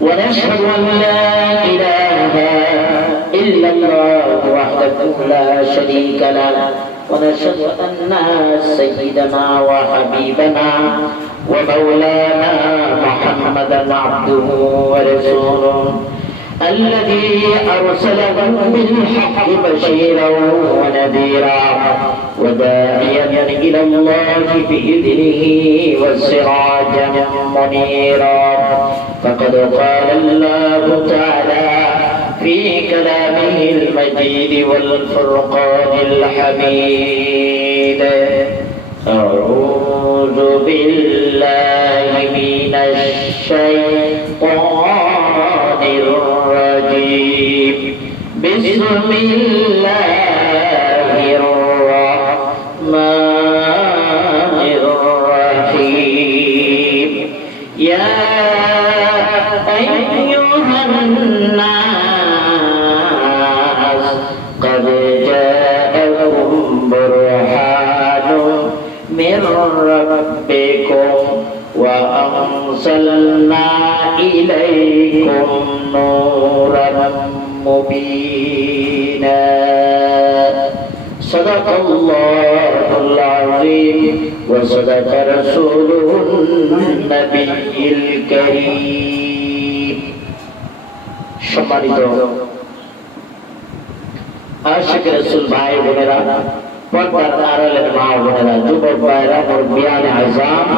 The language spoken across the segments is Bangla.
ونشهد أن لا إله إلا الله وحده لا شريك له ونشهد أن سيدنا وحبيبنا ومولانا محمدا عبده ورسوله الذي أرسله بالحق بشيرا ونذيرا وداعيا إلى الله بإذنه وسراجا منيرا فقد قال الله تعالى في كلامه المجيد والفرقان الحميد أعوذ بالله من الشيطان الرجيم بسم الله الرحمن الرحيم يا أيها الناس قد جاءكم برهان من ربكم وأنزلنا إليكم نورا مبينا صدق الله العظيم وصدق رسوله النبي الكريم সম্মানিত আশিক রাসূল ভাই বোনেরা, পর্দার আড়ালের মা বোনেরা, যুবক ভাইরা, মুরব্বিয়ানে আযম,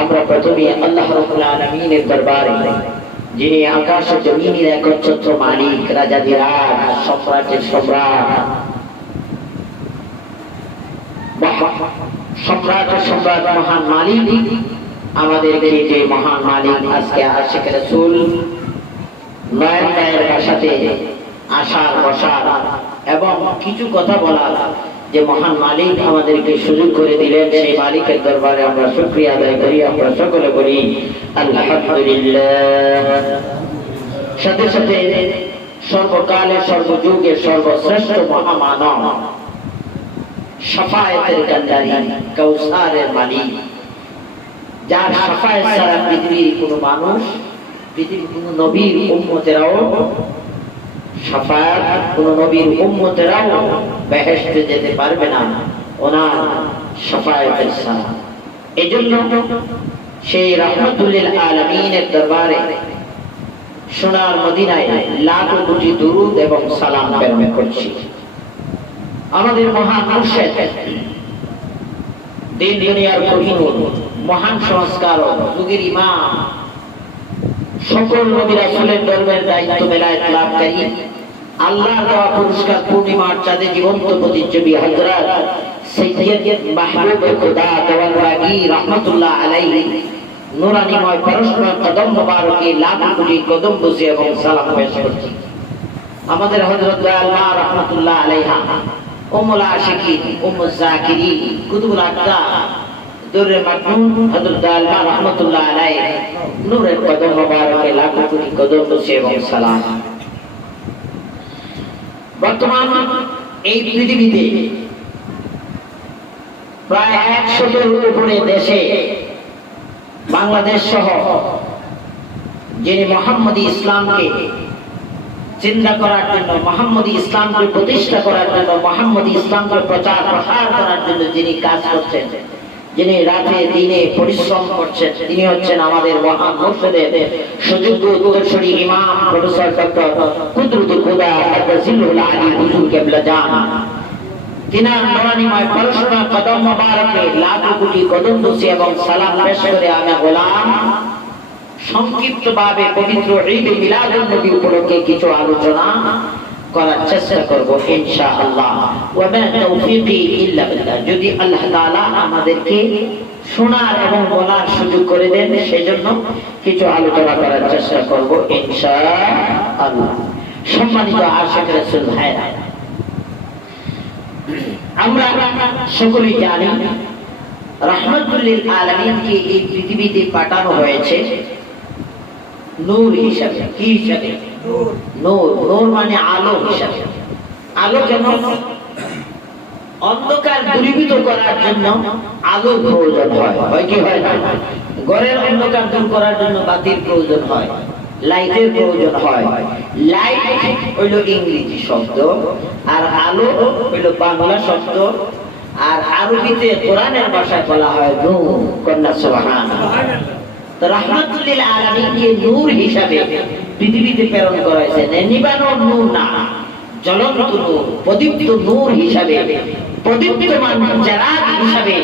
আমরা প্রথমে আল্লাহ রাব্বুল আলামিনের দরবারে, যিনি আকাশ ও জমিনের একচ্ছত্র মালিক, রাজাধিরাজ, সম্রাটের সম্রাট, সম্রাটের সম্রাট, মহান মালিক, আমাদেরকে যে মহান মালিক আজকে আশিক রাসূল নয়ন ভাইয়ের বাসাতে আসার বসার এবং কিছু কথা বলার যে মহান মালিক আমাদেরকে সুযোগ করে দিলেন, সেই মালিকের দরবারে আমরা শুকরিয়া আদায় করি। আমরা সকলে বলি আলহামদুলিল্লাহ। সাথে সাথে সর্বকালের, সর্বযুগের সর্বশ্রেষ্ঠ মহামানব, শাফায়েতের কান্ডারি, কাউসারের মালিক, যার শাফায়েত ছাড়া পৃথিবীর কোনো মানুষ, পৃথিবীর কোনো নবীর উম্মতেরাও, শাফায়াত কোন নবীর উম্মতেরাও বেহেশতে যেতে পারবে না ওনার শাফায়াতের ছাড়া। এজন্য সেই রাহমাতুল লিল আলামিনের দরবারে সোনার মদিনায় লাখো কোটি দুরূদ এবং সালাম প্রেরণ করছি। আমাদের মহান মুর্শিদ, দিন দুনিয়ার কোহিনূর, মহান সংস্কারক, যুগের ইমাম, সকল নবী রাসূলের ধর্মের দায়িত্ব বেলায়েত লাভকারী, আল্লাহর দেওয়া পুরস্কার পূর্ণিমার চাঁদে জীবন্ত প্রতিচ্ছবি হযরত সাইয়্যিদ মাহবুব খুদা দেওয়ানবাগী রাহমাতুল্লাহ আলাইহি নূরানীময় পরস্পর কদম মোবারকে লাখ কোটি কদম বসে এবং সালাম পেশ করছি। আমাদের হযরত আল্লাহ রাহমাতুল্লাহ আলাইহা, উম্মুল আশিকিন, উম্মুজ জাকিরিন, কুতুবুল আকতাব, দুররে মাকনুন হযরত আল্লাহ রাহমাতুল্লাহ আলাইহি নূরের কদম মোবারকে লাখ কোটি কদম বসে এবং সালাম। বর্তমান এই পৃথিবীতে প্রায় 100-এর উপরে দেশে, বাংলাদেশ সহ, যিনি মুহাম্মদী ইসলামকে চিন্তা করার জন্য, মুহাম্মদী ইসলামকে প্রতিষ্ঠা করার জন্য, মুহাম্মদী ইসলামকে প্রচার প্রসার করার জন্য যিনি কাজ করছেন, যিনি রাতে দিনে পরিশ্রম করছেন, তিনি হচ্ছেন আমাদের মহান মুর্শিদের সুযোগ্য উত্তরসূরি ইমাম প্রফেসর ডক্টর কুদরত খুদা তাজিলুল আলী হুজুর কিবলা জান। তিনার নূরানীময় পরস্পর কদম মোবারকে লাখ কোটি কদম বসে এবং সালাম পেশ করে আমি গোলাম সংক্ষিপ্তভাবে পবিত্র ঈদ মিলাদুন নবী উপলক্ষে কিছু আলোচনা করার চেষ্টা করব ইনশাআল্লাহ। ওয়া মা তাওফীকি ইল্লা বিল্লাহ। যদি আল্লাহ তাআলা আমাদেরকে শোনার এবং বলার সুযোগ করে দেন, সেজন্য কিছু আলোচনা করার চেষ্টা করব ইনশাআল্লাহ। সম্মানিত আশিক রাসূল ভাইরা, আমরা সকলেই জানি রাহমাতুল লিল আলামিনকে এই পৃথিবীতে পাঠানো হয়েছে নূর হিসাবে। কি হিসাবে? নূর। নূর মানে আলো হিসাবে। আলো কেন? অন্ধকার দূরীভূত করার জন্য আলোর প্রয়োজন হয়, হয় কি হয় না? ঘরের অন্ধকার দূর করার জন্য বাতির প্রয়োজন হয়, লাইটের প্রয়োজন হয়। লাইট হইল ইংরেজি শব্দ, আর আলো হইল বাংলা শব্দ, আর আরবিতে কোরআনের ভাষায় বলা হয় নূর। কন্যা সুবহানাল্লাহ। তো রাহমাতুল লিল আলামিনকে নূর হিসাবে পৃথিবীতে প্রেরণ করা হয়েছে। নিবানো নূর না, জ্বলন্ত নূর, প্রদীপ্ত নূর হিসাবে, প্রদীপ্তমান চেরাগ হিসাবে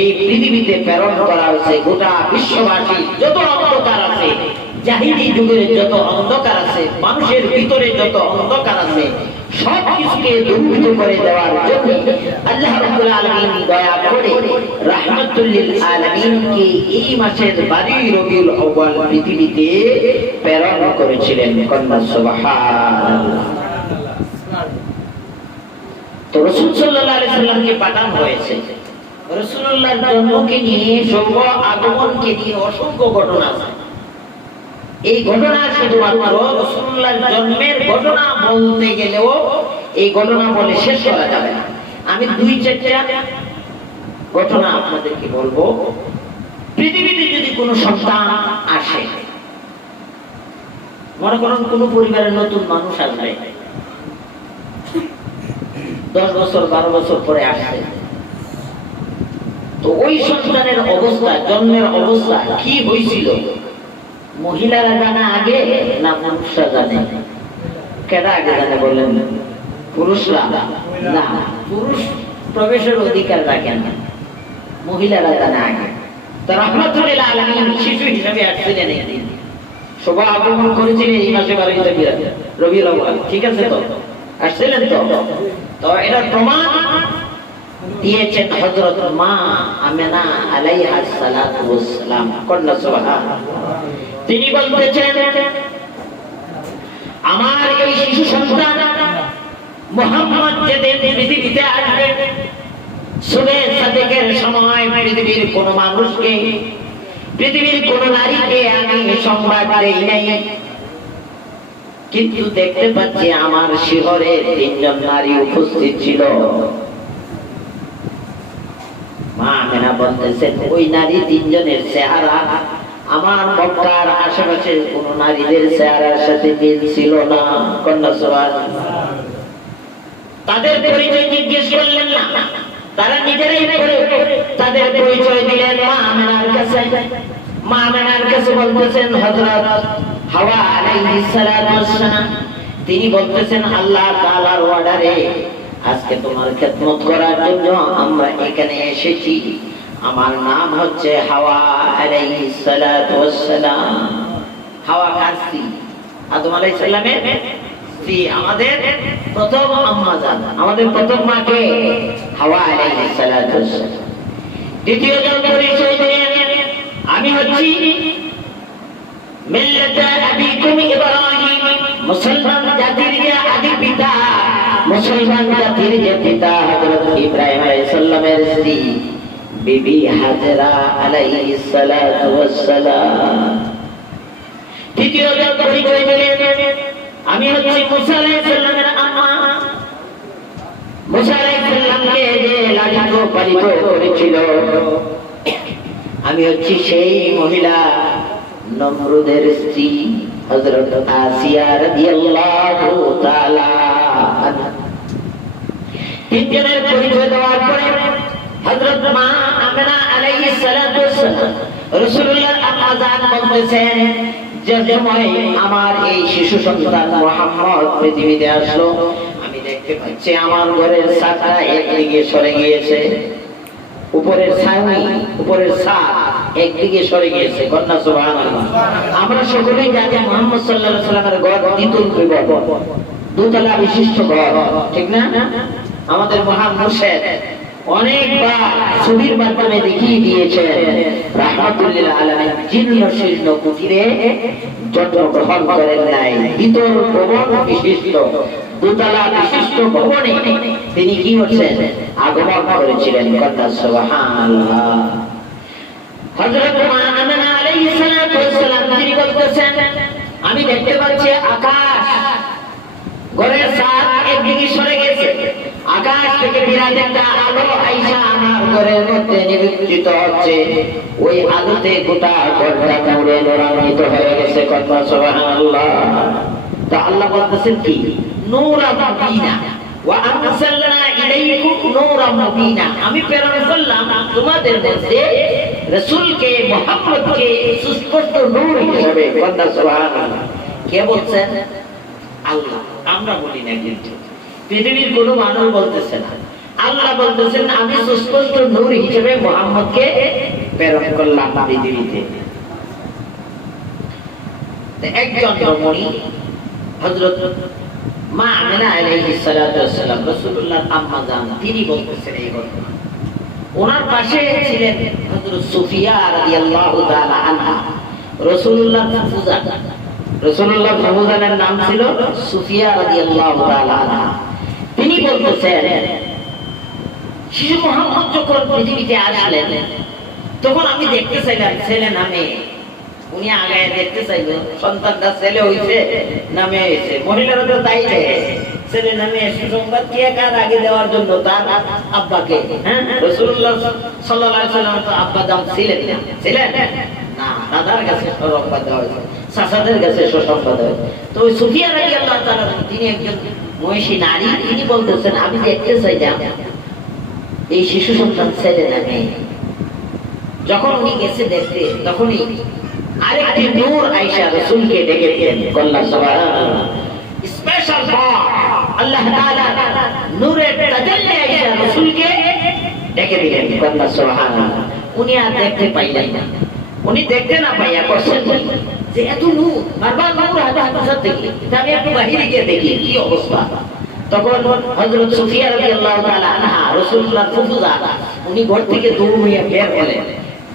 এই পৃথিবীতে প্রেরণ করা হয়েছে। গোটা বিশ্ববাসী যত অন্ধকার আছে, জাহিলি যুগের যত অন্ধকার আছে, মানুষের ভিতরে যত অন্ধকার আছে, সব কিছুকে দূরীভূত করে দেওয়ার জন্য আল্লাহ রাব্বুল আলামিন দয়া করে রাহমাতুল লিল আলামিনকে এই মাসের 12 রবিউল আউয়াল পৃথিবীতে প্রেরণ করেছিলেন। কন্যা সুবহানাল্লাহ। তো রাসূল সাল্লাল্লাহু আলাইহি সাল্লামকে পাঠানো হয়েছে। রাসূলুল্লাহর জন্মকে নিয়ে, শুভ আগমনকে নিয়ে অসংখ্য ঘটনা আছে। এই ঘটনা শুধুমাত্র রাসূলুল্লাহর জন্মের ঘটনা বলতে গেলেও এই ঘটনা বলে শেষ করা যাবে না। আমি 2-4টা ঘটনা আপনাদেরকে বলবো। পৃথিবীতে যদি কোনো সন্তান আসে, মনে করুন কোন পরিবারের নতুন মানুষ আসবে, 10 বছর 12 বছর পরে আসছে, তো ওই সন্তানের অবস্থা, জন্মের অবস্থা কি হয়েছিল, মহিলারা জানা আগে না পুরুষরা জানে? কেডা আগে জানে বলেন? পুরুষরা না, পুরুষ প্রবেশের অধিকার রাখে না, মহিলারা জানে আগে। তো রাহমাতুল লিল আলামিন শিশু হিসেবে আসছিলেন, শুভ আগমন করেছিলেন এই মাসে 12 রবিউল আউয়াল। ঠিক আছে, তো আসছিলেন। তো এটা প্রমাণ দিয়েছেন হযরত মা আমিনা আলাইহাস সালাতু ওয়াস সালাম। কন্যা সুবহানাল্লাহ। তিনি বলতেছেন, আমার এই শিশু সন্তান মুহাম্মদ যেদিন পৃথিবীতে আসবে, সুবে সাদেকের সময় পৃথিবীর কোন মানুষকে, পৃথিবীর কোন নারীকে আমি সংবাদ দেই নাই, কিন্তু দেখতে পাচ্ছি আমার শিহরে 3 জন নারী উপস্থিত ছিল। মা আমিনা বলতেছেন, ওই নারী 3 জনের চেহারা আমার মক্কার আশেপাশের কোন নারীদের চেহারার সাথে মিল ছিল না। কন্যা সুবহানাল্লাহ। তাদের পরিচয় জিজ্ঞেস করলেন না, তারা নিজেরাই তাদের পরিচয় দিলেন মা আমিনার কাছে। মা আমিনার কাছে বলতেছেন হযরত হাওয়া আলাইহিস সালাতু ওয়াস সালাম, তিনি বলতেছেন, আল্লাহ তাআলার অর্ডারে আজকে তোমার খেদমত করার জন্য আমরা এখানে এসেছি। আমার নাম হচ্ছে হাওয়া আলাইহিস সালাতু ওয়াস সালাম। হাওয়া কার স্ত্রী? আদম আলাইহিস সালামের স্ত্রী, আমাদের প্রথম আম্মা জান, আমাদের প্রথম মাকে হাওয়া আলাইহিস সালাতু ওয়াস সালাম। দ্বিতীয় জন পরিচয় দিলেন, আমি হচ্ছি মিল্লাতা আবিকুম ইব্রাহিম, মুসলমান জাতির যে আদি পিতা, মুসলমান জাতির যে পিতা হযরত ইব্রাহিম আলাইহিস সালামের স্ত্রী বিবি হাজরা আলাইহিস সালাতু ওয়াস সালাম। তৃতীয় জন পরিচয় দিলেন, আমি হচ্ছি মুসা আলাইহিস সালামের আম্মা। মুসা আলাইহিস সালামকে যে লালিত পালিত করেছিল, আমি হচ্ছি সেই মহিলা নমরুদের স্ত্রী হযরত আসিয়া রাদিয়াল্লাহু তাআলা। তিনজনের পরিচয় দেওয়ার পরে হযরত মা আমিনা আলাইহিস সালাতু ওয়াস সালাম রাসূলুল্লাহর আম্মা জান বলতেছেন, যে সময় আমার এই শিশু সন্তান মুহাম্মদ পৃথিবীতে আসলো, আমি দেখতে পাচ্ছি আমার ঘরের ছাদটা একদিকে সরে গিয়েছে, উপরের ছাউনি, উপরের ছাদ একদিকে সরে গিয়েছে। কন্যা সুবহানাল্লাহ। আমরা সকলেই জানি মুহাম্মদ সাল্লাল্লাহু আলাইহি ওয়াসাল্লামের ঘর দ্বিতল বিভক্ত, দুতলা বিশিষ্ট ঘর, ঠিক না? আমাদের মহান মুর্শিদ অনেকবার ছবির মাধ্যমে দেখিয়ে দিয়েছেন রাহমাতুল লিল আলামিন জীর্ণ শীর্ণ কুটিরে জন্মগ্রহণ করেন নাই, দ্বিতল ভবন বিশিষ্ট, দুতলা বিশিষ্ট ভবনে তিনি কি করছেন? আগমন করেছিলেন। কন্যা সুবহানাল্লাহ। হযরত আমিনা আলাইহিস সালাতু ওয়াস সালাম তিনি বলতেছেন, আমি দেখতে পাচ্ছি আকাশ, ঘরের ছাদ একদিকে সরে গেছে, আকাশ থেকে বিরাট বিরাট একটা আলো আইসা আমার ঘরের মধ্যে নিবেদিত হচ্ছে, ওই আলোতে গোটা ঘরটা নূরে নূরান্বিত হয়ে গেছে। কথা সুবহানাল্লাহ। তা আল্লাহ বলতেছেন কি, নূরান মুবিনা ওয়া আরসালনা ইলাইকুম নূরান মুবিনা, আমি প্রেরণ করলাম তোমাদের মধ্যে রাসূলকে, মুহাম্মদকে সুস্পষ্ট নূর হিসেবে। কথা সুবহানাল্লাহ। কে বলছেন? আল্লাহ। আমরা বলি না, কিন্তু পৃথিবীর কোনো মানুষ বলতেছে না, আল্লাহ বলতেছেন আমি সুস্পষ্ট নূর হিসেবে মুহাম্মদকে প্রেরণ করলাম পৃথিবীতে। একজন রমণী হযরত মা আমিনা আলাইহিস সালাতু ওয়াস সালাম, রাসূলুল্লাহর আম্মা জান, তিনি বলতেছেন এই ঘটনা। ওনার পাশে ছিলেন হযরত সুফিয়া রাদিয়াল্লাহু তাআলা আনহা, রাসূলুল্লাহর ফুফুজান। রাসূলুল্লাহর ফুফুজানের নাম ছিল সুফিয়া রাদিয়াল্লাহু তাআলা আনহা। তিনি বলতেছেন শিশু মুহাম্মদ যখন পৃথিবীতে আসলেন তখন আমি দেখতে চাইলাম ছেলে না মেয়ে। উনি আগে দেখতে চাইল সন্তানটা ছেলে হইছে না মেয়ে হইছে। মহিলারা তো তাই দেখে, ছেলে না মেয়ে সুসংবাদ কে কার আগে দেওয়ার জন্য তার আব্বাকে। হ্যাঁ, রাসূলুল্লাহ সাল্লাল্লাহু আলাইহি ওয়াসাল্লাম তো আব্বা দাম ছিলেন না, ছিলেন না, দাদার কাছে সুসংবাদ দেওয়া হয়েছে, চাচাদের কাছে সুসংবাদ দেওয়া হয়েছে। তো ওই সুফিয়া রাদিয়াল্লাহু তাআলা, তিনি একজন মহিষী নারী, তিনি বলতেছেন আমি দেখতে চাইলাম এই শিশু সন্তান ছেলে না মেয়ে। যখন উনি গেছে দেখতে, তখনই আরেকটি নূর আয়েশা রাসূলকে ডেকে দিলেন। আল্লাহ সুবহানাল্লাহ, স্পেশাল পাওয়ার আল্লাহ তাআলা নূরের তাজাল্লি আয়েশা রাসূলকে ডেকে দিলেন। আল্লাহ সুবহানাল্লাহ। উনি আর দেখতে পাইলেন না। উনি দেখতে না পাইয়া করছেন যে এত নূর, বারবার নূর হাজার দেখি, আমি একটু বাহিরে গিয়ে দেখি কি অবস্থা। তখন হযরত সুফিয়া রাদিয়াল্লাহু তাআলা আনহা, রাসূলুল্লাহর ফুফুজা, উনি ঘর থেকে দৌড় হয়ে বের হলেন।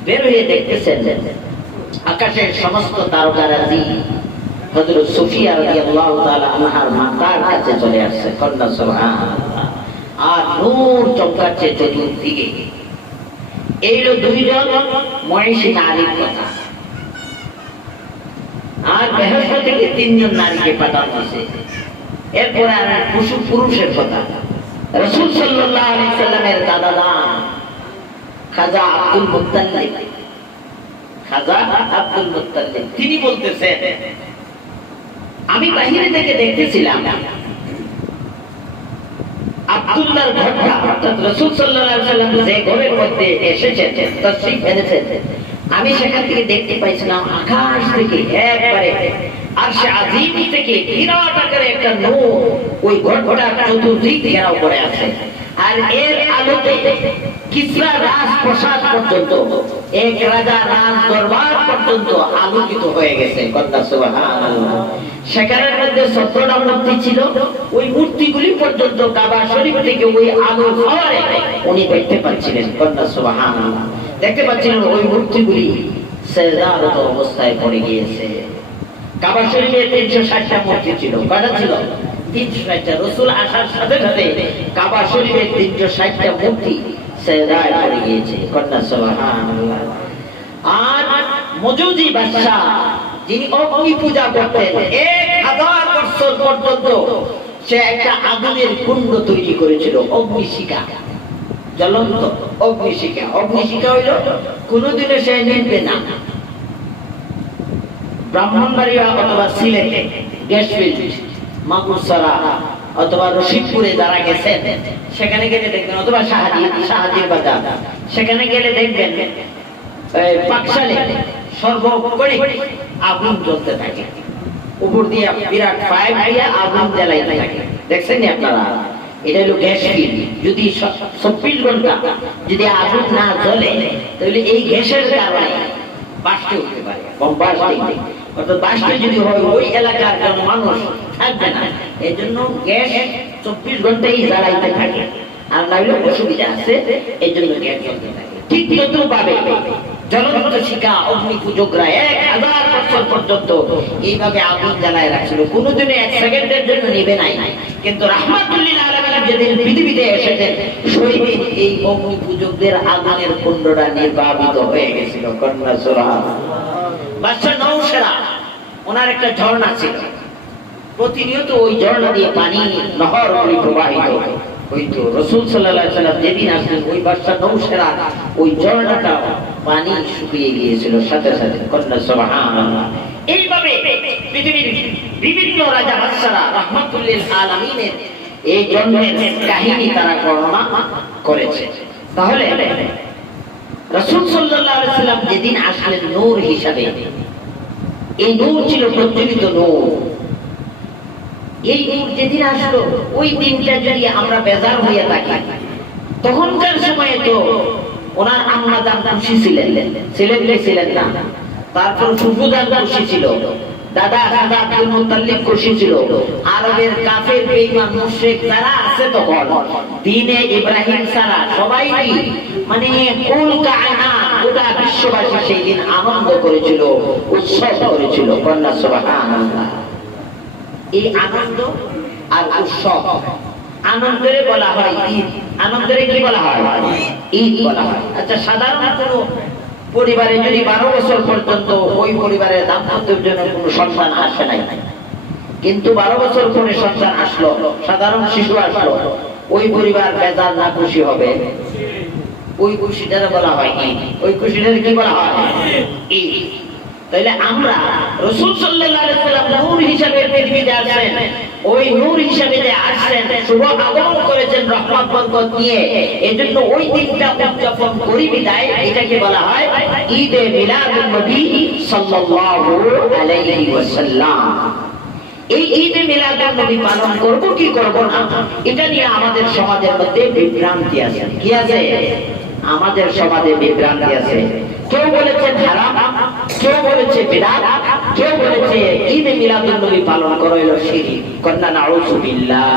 বের হয়ে দেখতেছেন আকাশের সমস্ত তারকারাজি হযরত সুফিয়া রাদিয়াল্লাহু তাআলা আনহার মাথার কাছে চলে আসছে। কন্যা সুবহানাল্লাহ। আর নূর চমকাচ্ছে চতুর্দিকে। এইলো দুইজন মহিষী নারীর কথা। আর বেহেশত থেকে তিনজন নারীকে পাঠানো হয়েছে। এরপর আর পুরুষের কথা। রাসূল সাল্লাল্লাহু আলাইহি সাল্লামের দাদা জান খাজা আব্দুল মুত্তালিব, খাজা আব্দুল মুত্তালিব, তিনি বলতেছেন আমি বাইরে থেকে দেখতেছিলাম আব্দুল্লাহর ঘরটা, অর্থাৎ রাসূল সাল্লাল্লাহু আলাইহি সাল্লাম যে ঘরের মধ্যে এসেছেন, তাশরীফ এনেছেন, আমি সেখান থেকে দেখতে পাইছিলাম আকাশ থেকে একবারে আরশে আজিম থেকে বিরাট আকারে একটা নূর ওই ঘরটা চতুর্দিক ঘেরাও করে আছে। আর এর আলোতে কিসরা রাজপ্রাসাদ পর্যন্ত, এক রাজা রাজ দরবার পর্যন্ত আলোকিত হয়ে গেছে। কথা সুবহানাল্লাহ। সেখানের মধ্যে 17টা মূর্তি ছিল। ওই মূর্তিগুলি পর্যন্ত কাবা শরীফ থেকে ওই আলোর ফোয়ারে উনি দেখতে পাচ্ছিলেন। কথা সুবহানাল্লাহ। দেখতে পাচ্ছিলেন ওই মূর্তিগুলি সেজদারত অবস্থায় পড়ে গিয়েছে। কাবা শরীফে 360টা মূর্তি ছিল। কয়টা ছিল? 360টা। রাসূল আসার সাথে সাথে কাবা শরীফে 360টা মূর্তি সেজদায় পড়ে গিয়েছে। কন্যা সুবহানাল্লাহ। আর মজুজি বাদশা, যিনি অগ্নি পূজা করতেন, 1000 বছর পর্যন্ত সে একটা আগুনের কুণ্ড তৈরি করেছিল, অগ্নিশিখা, জ্বলন্ত অগ্নিশিখা। অগ্নিশিখা হইল কোনদিনও সে নিভবে না। ব্রাহ্মণবাড়িয়া অথবা সিলেটে গ্যাস ফিল্ড, মাগুরসরা অথবা রশিদপুরে যারা গেছেন সেখানে গেলে দেখবেন, অথবা শাহাজির বাজার, সেখানে গেলে দেখবেন পাকশালে সর্বোপরি আগুন জ্বলতে থাকে, উপর দিয়ে বিরাট পাইপ দিয়ে আগুন জ্বালাইতে থাকে। দেখছেন নি আপনারা? এটা হলো গ্যাস ফিল্ড। যদি 24 ঘন্টা যদি আগুন না জ্বলে তাহলে এই গ্যাসের কারণে বাস্টে উঠতে পারে, অর্থাৎ বাস্টে যদি হয় ওই এলাকার কোন মানুষ থাকবে না। এই জন্য গ্যাস 24 ঘন্টাই জ্বালাইতে থাকে। আর নাইলে অসুবিধা আছে, এই জন্য গ্যাস জ্বলতে থাকে। ঠিক তদ্রূপভাবে জ্বলন্ত শিখা অগ্নি পূজকরা 1000 বছর পর্যন্ত এইভাবে আগুন জ্বালায় রাখছিল। কোনোদিনও 1 সেকেন্ডের জন্য নিভে নাই। কিন্তু রাহমাতুল লিল আলামিন যেদিন পৃথিবীতে এসেছেন, সেই দিন এই অগ্নি পূজকদের আগুনের কুণ্ডটা নির্বাপিত হয়ে গেছিল। কন্যা সুবহানাল্লাহ। বাদশা নওশেরা, ওনার একটা ঝর্ণা ছিল। প্রতিনিয়ত ওই ঝর্ণা দিয়ে পানি নহর করে প্রবাহিত। ওই তো রাসূল সাল্লাল্লাহু আলাইহি সাল্লাম যেদিন আসলেন ওই বাদশা নৌসেরা ওই ঝর্ণাটা পানি শুকিয়ে গিয়েছিল সাথে সাথে। কন্যা সুবহানাল্লাহ। এইভাবে পৃথিবীর বিভিন্ন রাজা বাদশারা রাহমাতুল লিল আলামিনের এই জন্মের কাহিনী তারা বর্ণনা করেছে। তাহলে রাসূল সাল্লাল্লাহু আলাইহি সাল্লাম যেদিন আসলেন নূর হিসাবে, এই নূর ছিল প্রজ্বলিত নূর। এই নূর যেদিন আসলো ওই দিনটা যদি আমরা বেজার হয়ে থাকি, তখনকার সময়ে তো ওনার আম্মা জান খুশি ছিলেন, ছিলেন না। তারপর ফুফু জান খুশি ছিল, দাদা খাদা আব্দুল মুত্তালিব খুশি ছিল। আরবের কাফের বেঈমান মুশরিক যারা আছে তখন দ্বীনে ইব্রাহিম ছাড়া সবাই মানে কুল কায়নাত গোটা বিশ্ববাসী সেই দিন আনন্দ করেছিল, উৎসব করেছিল। কন্যা সুবহানাল্লাহ। এই আনন্দ আর উৎসব, আনন্দের বলা হয় ঈদ। আনন্দের কি বলা হয়? ঈদ বলা হয়। আচ্ছা, সাধারণ কোনো পরিবারে যদি 12 বছর পর্যন্ত ওই পরিবারের দাম্পত্যের জন্য কোনো সন্তান আসে নাই, কিন্তু 12 বছর পরে সন্তান আসলো, সাধারণ শিশু আসলো, ওই পরিবার বেজার না খুশি হবে? ওই খুশিটারে বলা হয় ঈদ। ওই খুশিটারে কি বলা হয়? ঈদ। তাইলে আমরা রাসূল সাল্লাল্লাহু আলাইহি সাল্লাম নূর হিসেবে পৃথিবীতে আসেন, ওই নূর হিসেবে যে আসেন, শুভ আগমন করেছেন রহমত বরকত নিয়ে, এজন্য ওই দিনটা উদযাপন করি বিদায় এটাকে বলা হয় ঈদে মিলাদুন নবী সাল্লাল্লাহু আলাইহি ওয়াসাল্লাম। এই ঈদে মিলাদুন নবী পালন করব কি করব না, এটা নিয়ে আমাদের সমাজের মধ্যে বিভ্রান্তি আছে। কি আছে? আমাদের সমাজে বিভ্রান্তি আছে। কেউ বলেছেন হারাম, কেউ বলেছে বিদআত, কেউ বলেছে ঈদে মিলাদুন নবী পালন করা হলো শিরক। কন্যা নাউযুবিল্লাহ।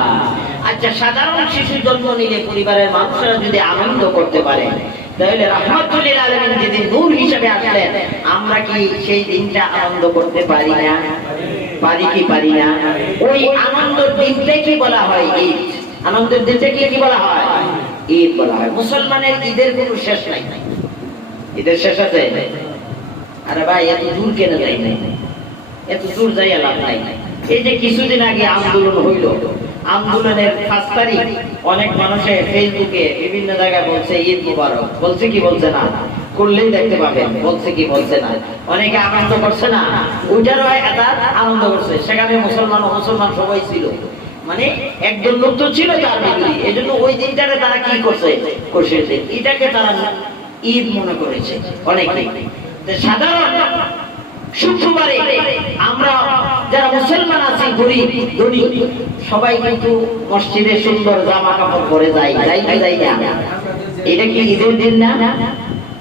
আচ্ছা, সাধারণ শিশু জন্ম নিলে পরিবারের মানুষরা যদি আনন্দ করতে পারে, তাহলে রাহমাতুল লিল আলামিন যেদিন নূর হিসেবে আসলেন, আমরা কি সেই দিনটা আনন্দ করতে পারি না? পারি কি পারি না? ওই আনন্দের দিনটাই কি বলা হয়? ঈদ। আনন্দের দিনটাকে কি বলা হয়? ঈদ বলা হয়। মুসলমানের ঈদের কোনো শেষ নাই। ঈদের শেষ আছে? আরে ভাই, এত দূর কেন যাই নাই? এত দূর যাইয়া লাভ নাই। এই যে কিছুদিন আগে আন্দোলন হইল, আন্দোলনের 5 তারিখ অনেক মানুষে ফেসবুকে বিভিন্ন জায়গায় বলছে ঈদ মুবারক। বলছে কি বলছে না? করলেই দেখতে পাবেন বলছে কি বলছে না। অনেকে আনন্দ করছে না, ওইটারও একটা আনন্দ করছে। সেখানে মুসলমান সবাই ছিল, মানে একজন লোক তো ছিল তার বিরোধী। এজন্য ওই দিনটারে তারা কি করছে? এটাকে তারা ঈদ মনে করেছে অনেকে। সাধারণ শুক্রবারে আমরা যারা মুসলমান আছি, গরিব ধনী, সবাই কিন্তু মসজিদে সুন্দর জামা কাপড় পরে যাই না? এটা কি ঈদের দিন না?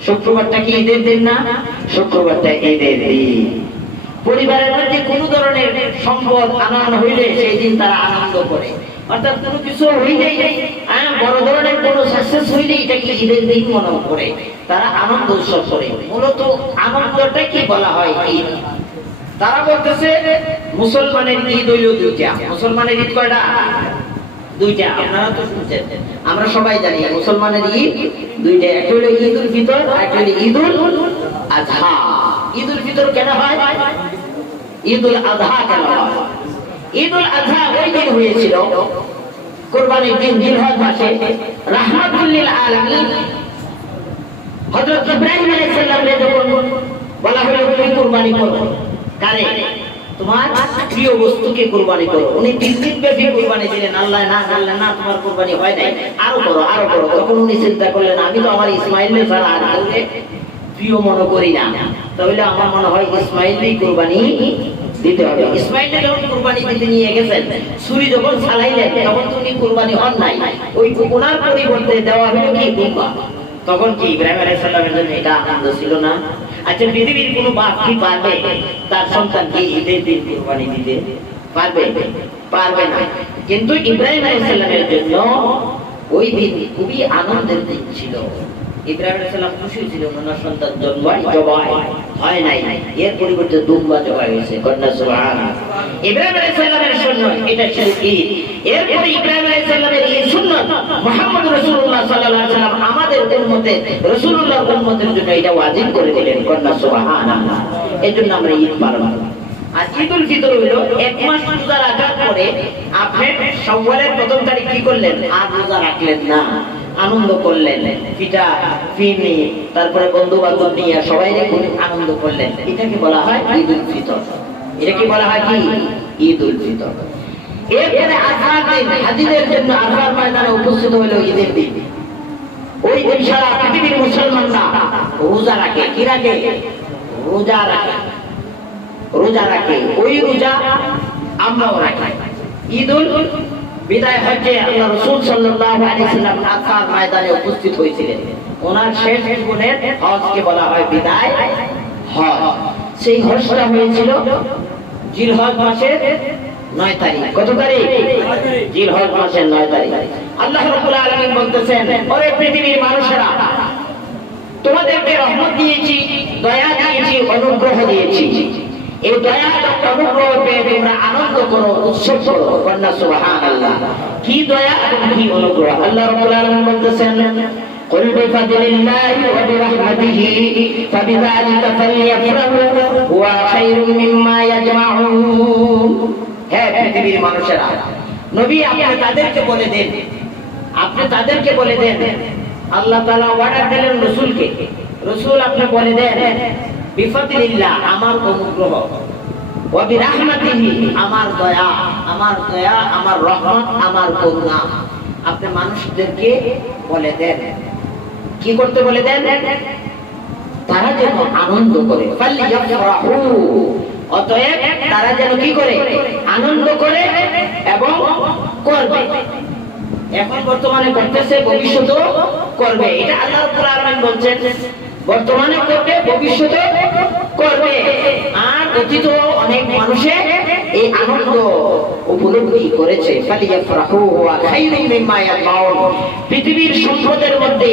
শুক্রবারটা কি ঈদের দিন না? শুক্রবারটা ঈদের দিন। পরিবারের মধ্যে কোন ধরনের সম্পদ আনন্দ হইলে সেই দিন তারা আনন্দ করে। অর্থাৎ কোনো কিছু হইলেই, বড় ধরনের কোনো সাকসেস হইলেই এটাকে ঈদের দিন মনে করে, তারা আনন্দ উৎসব করে। মূলত আনন্দটা কি বলা হয়? ঈদ। তারা বলতেছে মুসলমানের ঈদ হইল 2টা। মুসলমানের ঈদ কয়টা? 2টা। আপনারা তো শুনছেন, আমরা সবাই জানি মুসলমানের ঈদ 2টা। একটা হলো ঈদুল ফিতর, একটা হলো ঈদুল আযহা। ঈদুল ফিতর কেন হয়? ঈদুল আযহা কেন হয়? ঈদুল আযহা ওই দিন হয়েছিল কুরবানির দিন, জিলহজ মাসে। রাহমাতুল লিল আলামিন হযরত ইব্রাহিম আলাইহিস সালামকে যখন বলা হলো তুমি কুরবানি করো, কারে? তোমার প্রিয় বস্তুকে কুরবানি করো। উনি 3 দিন ব্যাপী কুরবানি দিলেন। আল্লাহ না তোমার কুরবানি হয় নাই, আরো করো। তখন উনি চিন্তা করলেন, আমি তো আমার ইসমাইলের ছাড়া আর কাউকে প্রিয় মনে করি না, তাহলে আমার মনে হয় ইসমাইলেরই কুরবানি দিতে হবে। ইসমাইল যখন কুরবানি দিতে নিয়ে গেছেন, ছুরি যখন চালাইলেন, তখন তো উনি কুরবানি হন নাই। ওই ওনার পরিবর্তে দেওয়া হলো কি দুম্বা। তখন কি ইব্রাহিম আলাইহিস সালামের জন্য এটা আনন্দ ছিল না? আচ্ছা, পৃথিবীর কোনো বাপ কি পারবে তার সন্তানকে ঈদের দিন কুরবানি দিতে? পারবে না। কিন্তু ইব্রাহিম আলাইহিস সালামের জন্য ওই দিন খুবই আনন্দের দিন ছিল। ইব্রাহিম আলাইহিস সালাম খুশি ছিল, ওনার সন্তান জবাই হয় নাই, এর পরিবর্তে দুম্বা জবাই হয়েছে। কন্যা সুবহানাল্লাহ। ইব্রাহিম আলাইহিস সালামের সুন্নাত এটা ছিল ঈদ। এরপর ইব্রাহিম আলাইহিস সালামের এই সুন্নাত মুহাম্মদ রাসূলুল্লাহ সাল্লাল্লাহু আলাইহি ওয়াসাল্লাম আমাদের উম্মতে, রাসূলুল্লাহর উম্মতের জন্য এটা ওয়াজিব করে দিলেন। কন্যা সুবহানাল্লাহ। এজন্য আমরা ঈদ পালন করি। আর ঈদুল ফিতর হলো এক মাস রোজা রাখার পরে আপনি শাওয়ালের প্রথম তারিখ কি করলেন, আর রোজা রাখলেন না, আনন্দ করলেন, পিঠা ফিরনি তারপরে বন্ধু বান্ধব নিয়ে সবাই আনন্দ করলেন, এটাকে বলা হয় ঈদুল ফিতর। এটাকে বলা হয় কি, ঈদুল ফিতর। এরপরে আরফার দিন হাজিদের জন্য আরফার ময়দানে উপস্থিত হলো ঈদের দিন। ওই দিন সারা পৃথিবীর মুসলমানরা রোজা রাখে। কি রাখে? রোজা রাখে, রোজা রাখে। ওই রোজা আমরাও রাখি। ঈদুল বিদায় হজ্জে আল্লাহ রাসূল সাল্লাল্লাহু আলাইহি ওয়াসাল্লাম আরফার ময়দানে উপস্থিত হয়েছিলেন। ওনার শেষ জীবনের হজকে বলা হয় বিদায় হজ। সেই হজটা হয়েছিল জিলহজ মাসের 9 তারিখ। কত তারিখ? জিলহজ মাসের 9 তারিখ। আল্লাহ রাব্বুল আলামিন বলতেছেন, ওরে পৃথিবীর মানুষেরা, তোমাদেরকে রহমত দিয়েছি, দয়া দিয়েছি, অনুগ্রহ দিয়েছি। এই দয়া অনুগ্রহ পেয়ে তোমরা আনন্দ করো, উৎসব করো। কন্যা সুবহানাল্লাহ। কি দয়া এবং কি অনুগ্রহ! আল্লাহ রাব্বুল আলামিন বলতেছেন, قل بفضل الله وبرحمته فبذلك فليفرحوا هو خير مما يجمعون। হে পৃথিবীর মানুষেরা, নবী আপনি তাদেরকে বলে দেন, আপনি তাদেরকে বলে দেন, আল্লাহ তাআলা অর্ডার দিলেন রাসূলকে, রাসূল আপনি বলে দেন, বিফাদিলিল্লাহ আমার অনুগ্রহ, ওয়া বিরহমাতিহি আমার দয়া, আমার দয়া, আমার রহমত, আমার করুণা আপনি মানুষদেরকে বলে দেন। কি করতে বলে দেন? তারা যেন আনন্দ করে। ফালিয়াফরাহু, অতএব তারা যেন কি করে? আনন্দ করে এবং করবে। এখন বর্তমানে করতেছে, ভবিষ্যতেও করবে। এটা আল্লাহ রাব্বুল আলামিন বলছেন, বর্তমানে করবে, ভবিষ্যতে করবে। আর অতীত অনেক মানুষে এই আনন্দ উপলব্ধি করেছে। ফালিয়াফরাহু ওয়া খায়রুম মিম্মা ইয়াজমাউন। পৃথিবীর সম্পদের মধ্যে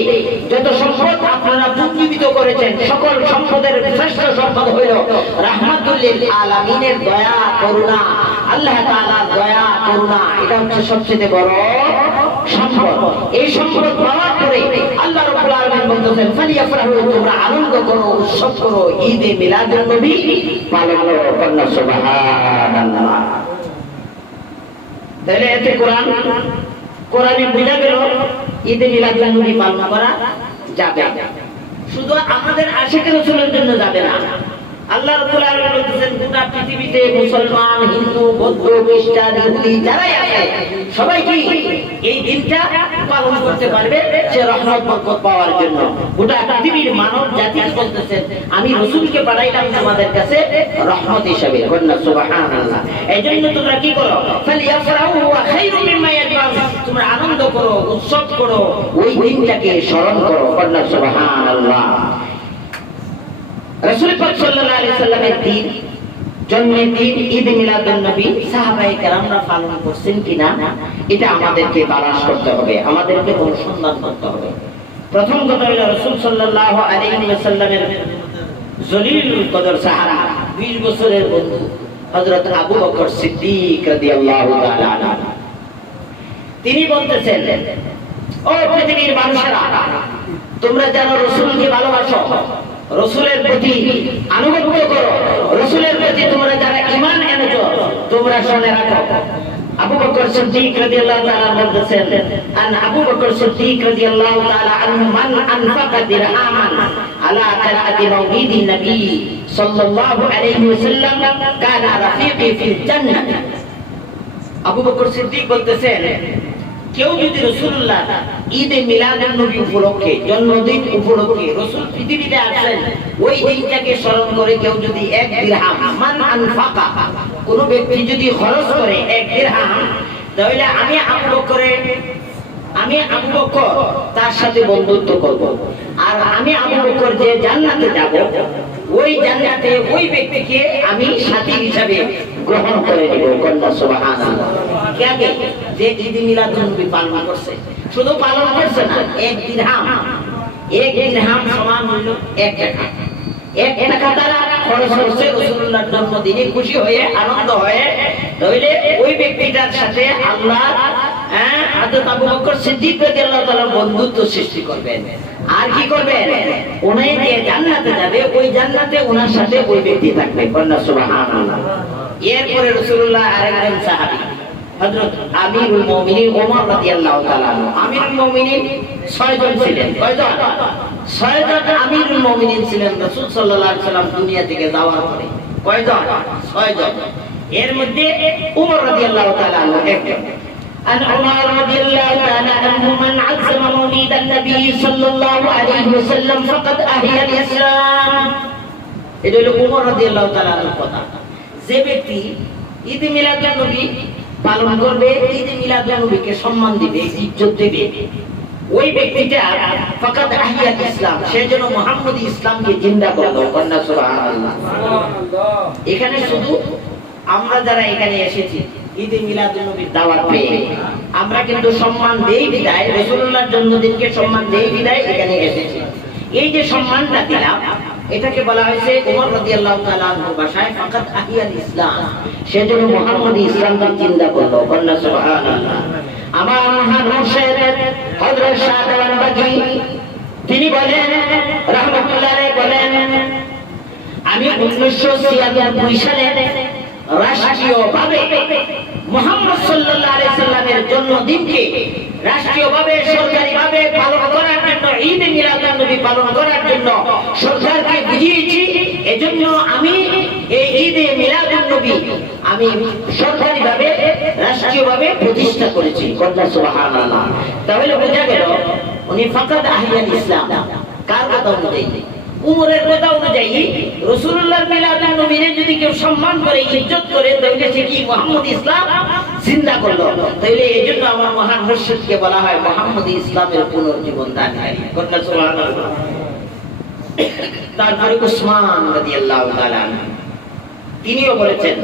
যত সম্পদ আপনারা পুঞ্জীবিত করেছেন, সকল সম্পদের শ্রেষ্ঠ সম্পদ হইল রাহমাতুল লিল আলামিনের দয়া, করুণা। আল্লাহ তাআলার দয়া, করুণা, এটা হচ্ছে সবচেয়ে বড় সম্পদ। এই সম্পদ পাওয়ার পরে আল্লাহ রাব্বুল আলামিন বলতেছেন, ফালিয়াফরাহু, তোমরা আনন্দ করো, উৎসব করো, ঈদে মিলাদুন নবী পালন করো। কন্যা সুবহানাল্লাহ। তাহলে এতে কোরআনে বোঝা গেল ঈদে মিলাদুন নবী পালন করা যাবে, শুধু আমাদের আশিকের রাসূলের জন্য যাবে না। আল্লাহ রাব্বুল আলামিন বলতেছেন, গোটা পৃথিবীতে মুসলমান, হিন্দু, বৌদ্ধ, খ্রিস্টান, ইহুদি যারাই আছে সবাই কি এই দিনটা পালন করতে পারবে, সে রহমত বরকত পাওয়ার জন্য। গোটা পৃথিবীর মানব জাতি বলতেছেন, আমি রাসূলকে পাঠাইলাম তোমাদের কাছে রহমত হিসেবে। কন্যা সুবহানাল্লাহ। এইজন্য তোমরা কি করো? ফালিয়াফরাহু ওয়া খায়রুম মিম্মা ইয়াজমাউন। তোমরা আনন্দ করো, উৎসব করো, ওই দিনটাকে স্মরণ করো। কন্যা সুবহানাল্লাহ। রাসূল পাক সাল্লাল্লাহু আলাইহি সাল্লামের দিন, জন্মের দিন ঈদ মিলাদুন নবী সাহাবায়ে কেরামরা পালন করছেন কিনা এটা আমাদেরকে তালাশ করতে হবে, আমাদেরকে অনুসন্ধান করতে হবে। প্রথম কথা হলো রাসূল সাল্লাল্লাহু আলাইহি ওয়াসাল্লামের জলিলুল কদর সাহাবা 20 বছরের বন্ধু হযরত আবু বকর সিদ্দিক রাদিয়াল্লাহু তাআলা আনহু, তিনি বলতেছেন, ও পৃথিবীর মানুষেরা, তোমরা যারা রাসূলকে ভালোবাসো, রাসূলের প্রতি আনুগত্য করো, রাসূলের প্রতি তোমরা যারা ঈমান এনেছো, তোমরা শুনে রাখো। আবু বকর সিদ্দিক রাদিয়াল্লাহু তাআলা বলতেছেন, আন আবু বকর সিদ্দিক রাদিয়াল্লাহু তাআলা আনহু মান আনফাকা দিরহামান আলা কিরাআতি মাউলিদিন নবী সাল্লাল্লাহু আলাইহি ওয়াসাল্লাম কানা রাফিকি ফিল জান্নাহ। আবু বকর সিদ্দিক বলতেছেন, কেউ যদি রাসূলুল্লাহ ঈদে মিলাদুন নবী উপলক্ষে, জন্মদিন উপলক্ষে রাসূল পৃথিবীতে আসেন, ওই দিনটাকে স্মরণ করে কেউ যদি 1 দিরহাম, মান আনফাকা, কোন ব্যক্তি যদি খরচ করে 1 দিরহাম, তাহলে আমি আবু বকর তার সাথে বন্ধুত্ব করব। আর আমি আবু বকর যে জান্নাতে যাব, ওই জান্নাতে ওই ব্যক্তিকে আমি সাথী হিসাবে গ্রহণ করে নেব। কন্যা সুবহানাল্লাহ। কেন? যে ঈদ মিলাদুন নবী পালন করছে, শুধু পালন করছে না, 1 দিরহাম সমান হইল 1 টাকা। 1 টাকা তারা খরচ করছে রাসূলুল্লাহর জন্মদিনে খুশি হয়ে, আনন্দ হয়ে, তাহলে ওই ব্যক্তিটার সাথে আল্লাহ হযরত আবু বকর সিদ্দিক রাদিয়াল্লাহু তাআলা বন্ধুত্ব সৃষ্টি করবেন। আর কি করবে, উনি যে জান্নাতে যাবে ওই জান্নাতে ওনার সাথে ওই ব্যক্তি থাকবে। কন্যা সুবহানাল্লাহ। এরপরে রাসূলুল্লাহ আরেকজন সাহাবী হযরত আমিরুল মুমিনিন ওমর রাদিয়াল্লাহু তাআলা আনহু। আমিরুল মুমিনিন 6 জন ছিলেন। কয়জন? 6 জন আমিরুল মুমিনিন ছিলেন রাসূল সাল্লাল্লাহু আলাইহি সাল্লাম দুনিয়া থেকে যাওয়ার পরে। কয়জন? 6 জন। এর মধ্যে ওমর রাদিয়াল্লাহু তাআলা আনহু একজন। عن عمر رضي الله تعالى عنه من عزم مولد النبي صلى الله عليه وسلم فقد أحيا الإسلام. এটা হলো ওমর রাদিয়াল্লাহু তাআলা আনহুর কথা। যে ব্যক্তি ঈদ মিলাদুন নবী পালন করবে, ঈদ মিলাদুন নবীকে সম্মান দিবে, ইজ্জত দেবে, ওই ব্যক্তিটা ফাকাদ আহিয়া ইসলাম, সে যেন মুহাম্মদী ইসলামকে জিন্দা করলো। কন্যা সুবহানাল্লাহ। এখানে শুধু আমরা যারা এখানে এসেছি ঈদ মিলাদুন নবীর দাওয়াত পেয়ে আমরা কিন্তু সম্মান দেই বিদায়, রাসূলুল্লাহর জন্মদিনকে সম্মান দেই বিদায় এখানে এসেছি। এই যে সম্মানটা দিলাম এটাকে বলা হয়েছে ওমর রাদিয়াল্লাহু তাআলা আনহুর ভাষায় ফাকাদ আহিয়াল ইসলাম, সেজন্য মুহাম্মদী ইসলামকে জিন্দা করলো। কন্যা সুবহানাল্লাহ। আমার মহান মুর্শিদ হযরত শাহ দেওয়ান বাগী তিনি বলেন রাহমাতুল্লাহ আলাইহি বলেন, আমি 1996 সালে রাষ্ট্রীয়ভাবে মুহাম্মদ সাল্লাল্লাহু আলাইহি সাল্লামের জন্মদিনকে রাষ্ট্রীয়ভাবে সরকারিভাবে পালন করার জন্য, ঈদ মিলাদুন নবী পালন করার জন্য সরকারকে বুঝিয়েছি। এজন্য আমি এই ঈদ মিলাদুন নবী আমি সরকারিভাবে রাষ্ট্রীয়ভাবে প্রতিষ্ঠা করেছি। কন্যা সুবহানাল্লাহ। তাহলে বোঝা গেল উনি ফাকাদ আহিয়াল ইসলাম। কার কথা অনুযায়ী? উমরের কথা অনুযায়ী রাসূলুল্লাহর মিলাদুন নবীকে যদি কেউ সম্মান করে, ইজ্জত করে, তাহলে সে কি মুহাম্মদী ইসলাম জিন্দা করলো। তাহলে এজন্য আমার মহান মুর্শিদকে বলা হয় মুহাম্মদী ইসলামের পুনর্জীবন দানকারী। কন্যা সুবহানাল্লাহ। তারপরে উসমান রাদিয়াল্লাহু তাআলা আনহু তিনিও বলেছেন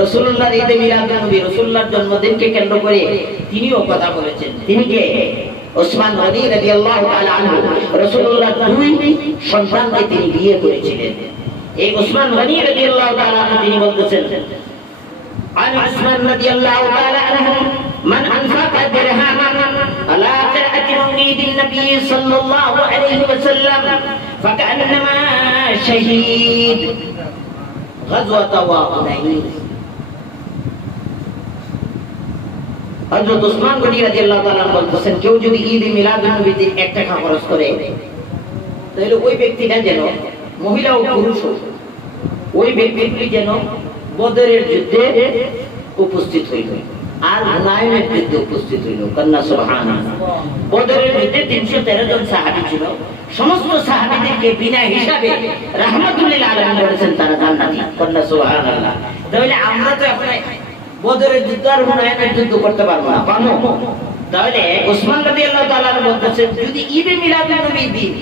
রাসূলুল্লাহর ঈদ মিলাদুন নবী, রাসূলুল্লাহর জন্মদিনকে কেন্দ্র করে তিনিও কথা বলেছেন। তিনি কে? উসমান গনি রাদিয়াল্লাহু তাআলা আনহু। রাসূলুল্লাহ 2 সন্তানকে তিনি বিয়ে করেছিলেন। এই উসমান গনি রাদিয়াল্লাহু তাআলা আনহু তিনি বলতেছেন, আন উসমান রাদিয়াল্লাহু তাআলা আনহু মান আনফাকা দিরহামান আলা তাআতি মাউলিদিন নবী সাল্লাল্লাহু আলাইহি ওয়াসাল্লাম ফাকান্নামা শাহীদ গাজওয়াত হুনাইন। হযরত উসমান গনি রাদিয়াল্লাহু তাআলা বলতেছেন, কেউ যদি ঈদ মিলাদুন নবীতে 1 টাকা খরচ করে তাহলে ওই ব্যক্তিটা যেন মহিলা ও পুরুষ হোক, ওই ব্যক্তি যেন বদরের যুদ্ধে উপস্থিত হইল আর হুনাইনের যুদ্ধে উপস্থিত হইল। কন্যা সুবহানাল্লাহ। বদরের যুদ্ধে 313 জন সাহাবী ছিল। সমস্ত সাহাবীদেরকে বিনা হিসাবে রাহমাতুল লিল আলামিন বলেছেন তারা জান্নাতি। কন্যা সুবহানাল্লাহ। তাহলে আমরা তো এখন বদরের যুদ্ধ আর হুনাইনের যুদ্ধ করতে পারবো না, পারবো? তাহলে উসমান রাদিয়াল্লাহু তাআলা বলতেছেন, যদি ঈদ মিলাদুন নবী দিন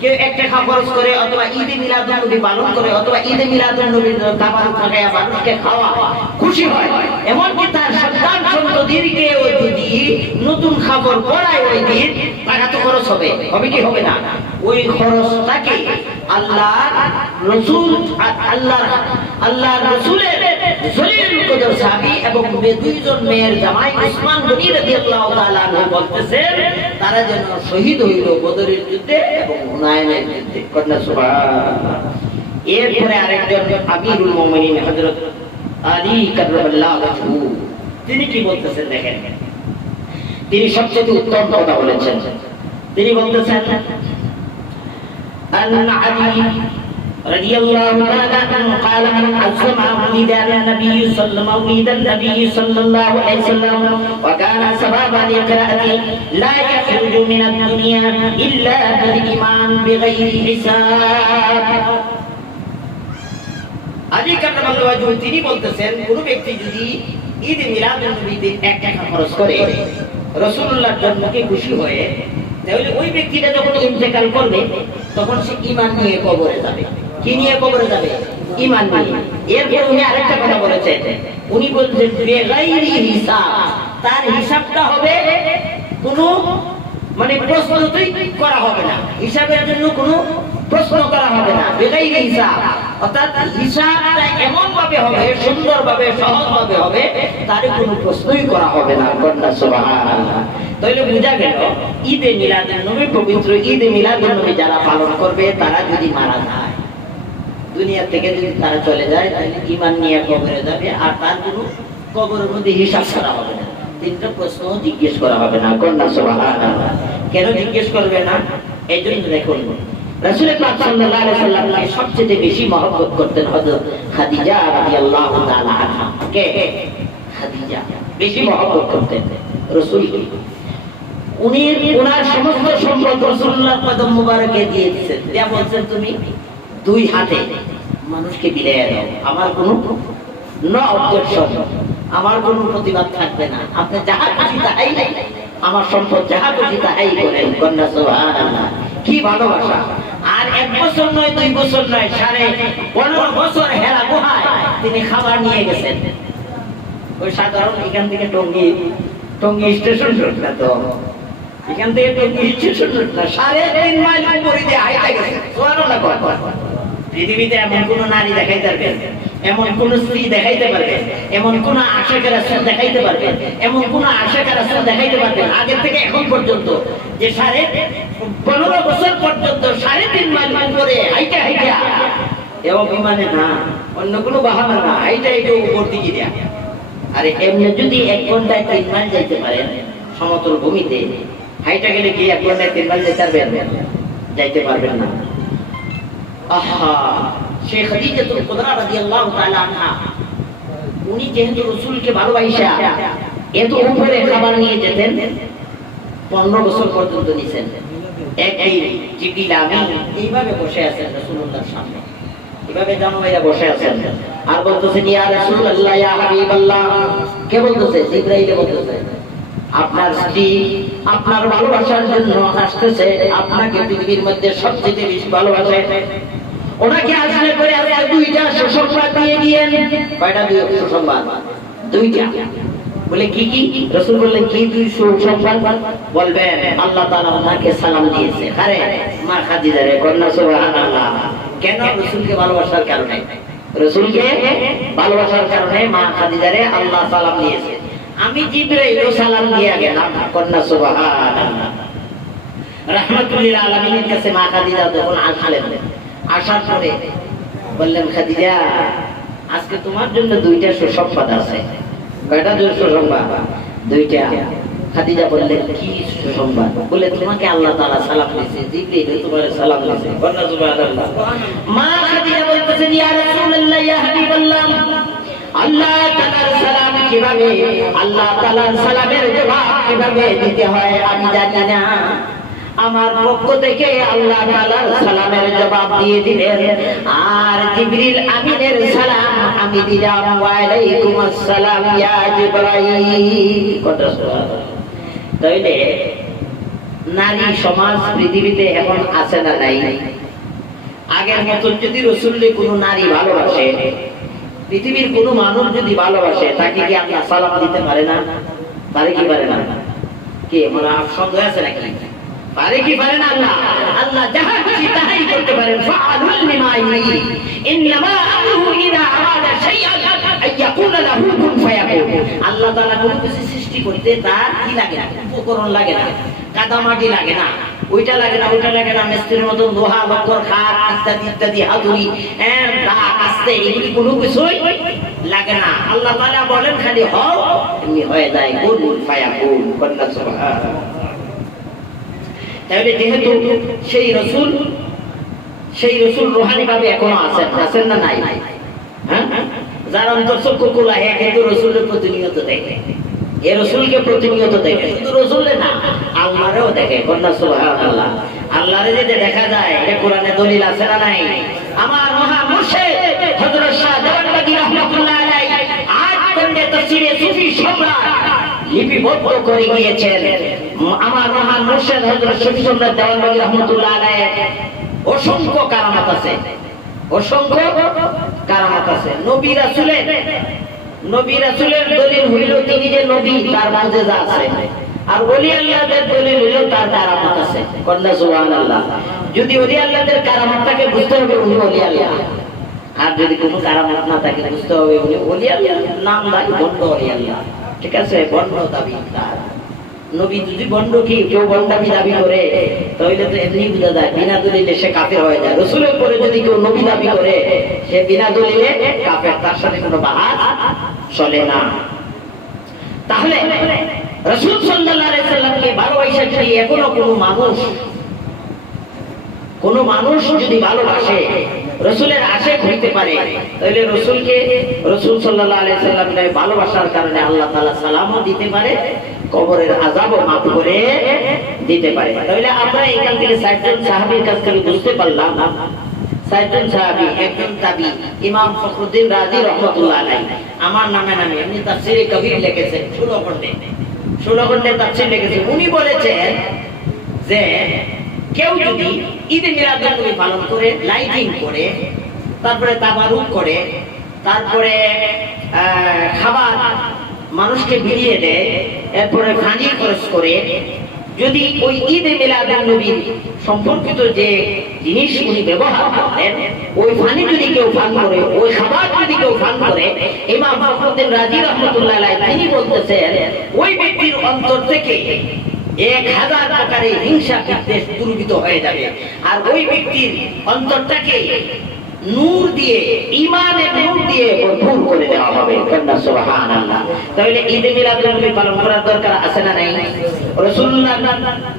কেউ 1 টাকা খরচ করে অথবা ঈদ মিলাদুন নবী পালন করে অথবা ঈদ মিলাদুন নবীর দাওয়াত খাওয়া মানুষকে খাওয়া খুশি হয়, এমনকি তার সন্তান সন্ততিকে ওই যদি নতুন খাবার পড়ায় ওই দিন টাকা তো খরচ হবে, হবে কি হবে না? ওই খরচটাকে আল্লাহ রাসূল আল্লাহ রাসূলের জলিলুল কদর সাহাবী এবং 2 জন মেয়ের জামাই উসমান গনি রাদিয়াল্লাহু তাআলা আনহু বলতেছেন তারা যেন শহীদ হইল বদরের যুদ্ধে এবং হুনাইনের যুদ্ধে। কন্যা সুবহানাল্লাহ। এরপরে আরেকজন আমিরুল মুমিনিন হযরত আলী কাররামাল্লাহু ওয়াজহু তিনি কি বলতেছেন দেখেন, তিনি সবচেয়ে উত্তম কথা বলেছেন। তিনি বলতেছেন, আন আলী রাদিয়াল্লাহু তাআলা আনহু قال من عظم مولد النبي صلى الله عليه وسلم وكان سببا لقراءته لا يخرج من الدنيا الا بالايمان بغير حساب। আলী কাররামাল্লাহু ওয়াজহু তিনি বলতেছেন, কোন ব্যক্তি যদি ঈদ মিলাদুন নবীতে 1 টাকা খরচ করে রাসূলুল্লাহর জন্মকে খুশি হয়ে, তাহলে ওই ব্যক্তিটা যখন ইন্তেকাল করবে তখন সে ঈমান নিয়ে কবরে যাবে। কি নিয়ে কবরে যাবে? ঈমান নিয়ে। এরপর উনি আরেকটা কথা বলেছেন, উনি বলছেন বেগাইরি হিসাব, তার হিসাবটা হবে কোনো প্রশ্নই করা হবে না, হিসাবের জন্য কোনো প্রশ্ন করা হবে না। বেগাইরি হিসাব অর্থাৎ হিসাবটা এমন ভাবে হবে, সুন্দরভাবে সহজভাবে হবে, তার কোনো প্রশ্নই করা হবে না। কন্যা সুবহানাল্লাহ। তাহলে বোঝা গেল ঈদে মিলাদুন নবী, পবিত্র ঈদে মিলাদুন নবী যারা পালন করবে তারা যদি মারা যায়, দুনিয়া থেকে যদি তারা চলে যায়, তাহলে ঈমান নিয়ে কবরে যাবে, আর তার কোনো কবরের মধ্যে হিসাব করা হবে না, তিনটা প্রশ্ন জিজ্ঞেস করা হবে না। কন্যা সুবহানাল্লাহ। কেন জিজ্ঞেস করবে না? এই জন্য দেখুন রাসূল পাক সাল্লাল্লাহু আলাইহি সাল্লামকে সবচেয়ে বেশি মহব্বত করতেন হযরত খাদিজা রাদিয়াল্লাহু তাআলা আনহা। কে? খাদিজা বেশি মহব্বত করতেন রাসূলকে। উনি ওনার সমস্ত সম্পদ রাসূলুল্লাহর কদম মোবারকে দিয়ে দিয়েছেন, দিয়া বলছেন তুমি দুই হাতে মানুষকে বিলিয়ে দাও, আমার কোনো নো অবজেকশন, আমার কোনো প্রতিবাদ থাকবে না, আপনি যাহা খুশি তাহাই, আমার সম্পদ যাহা খুশি তাহাই করেন। কন্যা সুবহানাল্লাহ। কি ভালোবাসা! আর 1 বছর নয়, 2 বছর নয়, 15.5 বছর হেরা গুহায় তিনি খাবার নিয়ে গেছেন। ওই সাধারণ এখান থেকে টঙ্গী স্টেশন রোড না, তো এখান থেকে টঙ্গী স্টেশন রোড না, 3.5 মাইল উপরে দিয়ে হাইটা গেছে। সুবহানাল্লাহ। পৃথিবীতে এমন কোন নারী দেখাইতে পারবেন, এমন কোন স্ত্রী দেখাইতে পারবেন, এমন কোন আশিক রাসূল দেখাইতে পারবেন, এমন কোন আশিক রাসূল দেখাইতে পারবেন আগে থেকে এখন পর্যন্ত, যে 15.5 বছর পর্যন্ত 3.5 মাইল উপরে হাইটা এবং বিমানে না, অন্য কোনো বাহানা না, হাইটা উপর দিকে দেয়া। আরে এমনি যদি 1 ঘন্টায় 3 মাইল যাইতে পারেন সমতল ভূমিতে, হাইটা গেলে কি 1 ঘন্টায় 3 মাইল যেতে পারবেন? যাইতে পারবেন না। আহা, শেখ খাদিজাতুল কুবরা রাদিয়াল্লাহু তাআলা আনহা, উনি যেহেতু রাসূলকে ভালোবাসা এত উপরে খাবার নিয়ে যেতেন, 15 বছর পর্যন্ত নিছেন। এই জিবরিল আমিন এইভাবে বসে আছেন রাসূলুল্লাহর সামনে, এইভাবে জানোয়াইরা বসে আছেন, আর বলতেছেন ইয়া রাসূলুল্লাহ, ইয়া হাবিবাল্লাহ। কে বলতেছে? জিবরাইল বলতেছে, আপনার স্ত্রী আপনার ভালোবাসার জন্য আসতেছে, আপনাকে পৃথিবীর মধ্যে সবচেয়ে বেশি ভালোবাসে। ওনাকে আসলে করে আজকে 2টা সুসংবাদ দিয়ে দিয়েন। কয়টা সুসংবাদ? 2টা। বলে কি কি? রাসূল বললেন কি 2 সুসংবাদ? বলবেন আল্লাহ তাআলা ওনাকে সালাম দিয়েছে। আরে মা খাদিজা রে, কন্যা সুবহানাল্লাহ। কেন? রাসূলকে ভালোবাসার কারণে, রাসূলকে ভালোবাসার কারণে মা খাদিজা রে আল্লাহ সালাম দিয়েছে। আমি জিবরাইলও সালাম দিয়ে গেলাম। কন্যা সুবহানাল্লাহ। রাহমাতুল লিল আলামিনের কাছে মা খাদিজা যখন আসলেন, আসার পরে বললেন খাদিজা, আজকে তোমার জন্য 2টা সুসংবাদ আছে। কয়টা সুসংবাদ? 2টা। খাদিজা বললেন কি সুসংবাদ? বলে তোমাকে আল্লাহ তাআলা সালাম দিয়েছে, জিবরাইল তোমারে সালাম দিয়েছে। কন্যা সুবহানাল্লাহ। মা খাদিজা বলতেছেন ইয়া রাসূলুল্লাহ, ইয়া হাবিবাল্লাহ, আল্লাহ তাআলার সালাম কিভাবে, আল্লাহ তাআলার সালামের জবাব কিভাবে দিতে হয় আমি জানি না। আমার পক্ষ থেকে আল্লাহ তাআলার সালামের জবাব দিয়ে দিলেন, আর জিবরিল আমিনের সালাম আমি দিলাম, ওয়া আলাইকুম আসসালাম ইয়া জিবরাইল। কথা সুবহানাল্লাহ। তাইলে নারী সমাজ পৃথিবীতে এখন আছে না নাই? আগের মতো যদি রাসূলকে কোনো নারী ভালোবাসে, পৃথিবীর কোনো মানুষ যদি ভালোবাসে, তাকে কি আল্লাহ সালাম দিতে পারে না? পারে কি পারে না? কি মনে সন্দেহ আছে নাকি? পারে কি পারে না? আল্লাহ যাহা খুশি তাহাই করতে পারেন। ফাআলুল লিমা ইউরি, ইন্নামা আমরুহু ইযা আরাদা শাইআন আইয়াকুলা লাহু কুন ফায়াকুন। আল্লাহ তাআলা কোনো কিছু সৃষ্টি করতে তার কি লাগে না? উপকরণ লাগে না, কাদামাটি লাগে না, ওইটা লাগে না, ওইটা লাগে না, মিস্ত্রির মতো লোহা লক্কর খাট ইত্যাদি ইত্যাদি হাতুড়ি আস্তে এগুলি কোনো কিছুই লাগে না। আল্লাহ তাআলা বলেন খালি হও, এমনি হয়ে যায়। কুন ফায়াকুন। কন্যা সুবহানাল্লাহ। তাহলে যেহেতু সেই রাসূল রূহানি ভাবে এখনো আছেন না নাই? হ্যাঁ, যার অন্তর চক্ষু খোলা, কিন্তু রাসূলের প্রতিনিয়ত দেখে, এ রাসূলকে প্রতিনিয়ত দেখে, শুধু রাসূলে না আল্লাহরেও দেখে। কন্যা সুবহানাল্লাহ। আল্লাহরে যে দেখা যায়, এটা কোরআনে দলিল আছে না নাই? আমার মহা মুর্শিদ হযরত শাহ দেওয়ানবাগী রাহমাতুল্লাহ আলাইহি আজ খণ্ডে তাফসীরে সুফি সম্রাট লিপিবদ্ধ করে গিয়েছেন। আমার মহান মুর্শিদ হযরত সুফি সম্রাট দেওয়ানবাগী রাহমাতুল্লাহ আলাইহি অসংখ্য কারামাত আছে, অসংখ্য কারামাত আছে। নবী রাসূলের দলিল হইল তিনি যে নবী, তার মুজিজা আছে। আর ওলি আল্লাহদের দলিল হইল তার কারামাত আছে। কন্যা সুবহানাল্লাহ। যদি ওলি আল্লাহদের কারামাতটাকে বুঝতে হবে উনি ওলি আল্লাহ, আর যদি কোনো কারামাত না থাকে বুঝতে হবে উনি ওলি আল্লাহ। নাম দাবি বন্ধ ওলি আল্লাহ, ঠিক আছে? বন্ধ দাবি তার নবী যদি বন্ড কি কেউ বন্ডামি দাবি করে তাহলে তো এমনি বোঝা যায় বিনা দলিলে সে কাফের হয়ে যায়। রাসূলের পরে যদি কেউ নবী দাবি করে সে বিনা দলিলে কাফের, তার সাথে কোনো বাহাস চলে না। তাহলে রাসূল সাল্লাল্লাহু আলাইহি সাল্লামকে ভালোবাসা যদি এখনো কোনো মানুষ যদি ভালোবাসে, রাসূলের আশিক হইতে পারে, তাহলে রাসূলকে রাসূল সাল্লাল্লাহু আলাইহি সাল্লামের ভালোবাসার কারণে আল্লাহ তাআলা সালামও দিতে পারে, কবরের আযাবও মাফ করে দিতে পারে। তাহলে আমরা এখান থেকে 60 জন সাহাবীর কাছ থেকে বুঝতে পারলাম, 60 জন সাহাবী, একজন তাবী ইমাম ফখরুদ্দিন রাজি রাহমাতুল্লাহ আলাইহি আমার নামে এমনি তাফসীরে কবির লিখেছেন, 16 খণ্ডে তাফসীর লিখেছেন। উনি বলেছেন যে কেউ যদি ঈদে মিলাদুন নবী পালন করে, লাইটিং করে, তারপরে তাবারুক করে, তারপরে খাবার মানুষকে বিলিয়ে দেয়, এরপরে ফানি খরচ করে, যদি ওই ঈদে মিলাদুন নবী সম্পর্কিত যে জিনিস উনি ব্যবহার করেন ওই ফানি যদি কেউ পান করে, ওই খাবার যদি কেউ পান করে, ইমাম ফখরুদ্দিন রাজি রাহমাতুল্লাহ আলাইহি তিনি বলতেছেন ওই ব্যক্তির অন্তর থেকে 1000 প্রকারের হিংসা বিদ্বেষ দূরীভূত হয়ে যাবে, আর ওই ব্যক্তির অন্তরটাকে নূর দিয়ে, ঈমানের নূর দিয়ে ভরপুর করে দেওয়া হবে। সুবহানাল্লাহ। তাহলে ঈদে মিলাদুন নবী পালন করার দরকার আছে না নাই?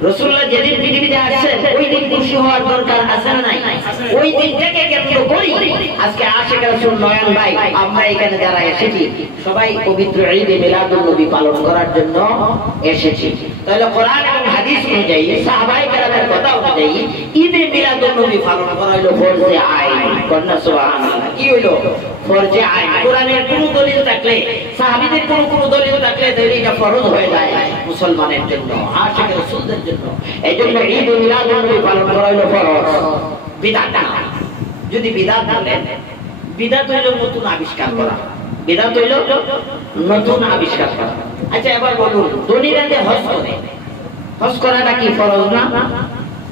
রাসূলুল্লাহ যেদিন পৃথিবীতে আসছেন ওই দিন খুশি হওয়ার দরকার আছে না নাই? ওই দিনটাকে কেন্দ্র করি আজকে আশিক রাসূল নয়ন ভাই আমরা এখানে যারা এসেছি সবাই পবিত্র ঈদে মিলাদুন নবী পালন করার জন্য এসেছি। তাহলে কোরআন এবং হাদিস অনুযায়ী, সাহাবায়ে কেরামের কথা অনুযায়ী ঈদে মিলাদুন নবী পালন করা হলো ফরজে আইন। কন্যা সুবহানাল্লাহ। কি হলো? ফরজে আইন। কোরআনের কোন দলিল থাকলে, সাহাবীদের কোন দলিল থাকলে তাহলে এটা ফরজ হয়ে যায় মুসলমানের জন্য, আশিক রাসূলদের জন্য। এইজন্য ঈদ মিলাদুন নবী পালন করা হলো ফরজ, বিদআত না। যদি বিদআত বলেন, বিদআত হইল নতুন আবিষ্কার করা, বিদআত হইল নতুন আবিষ্কার করা। আচ্ছা এবার বলুন, ধনীরা যে হজ করাটা কি ফরজ না?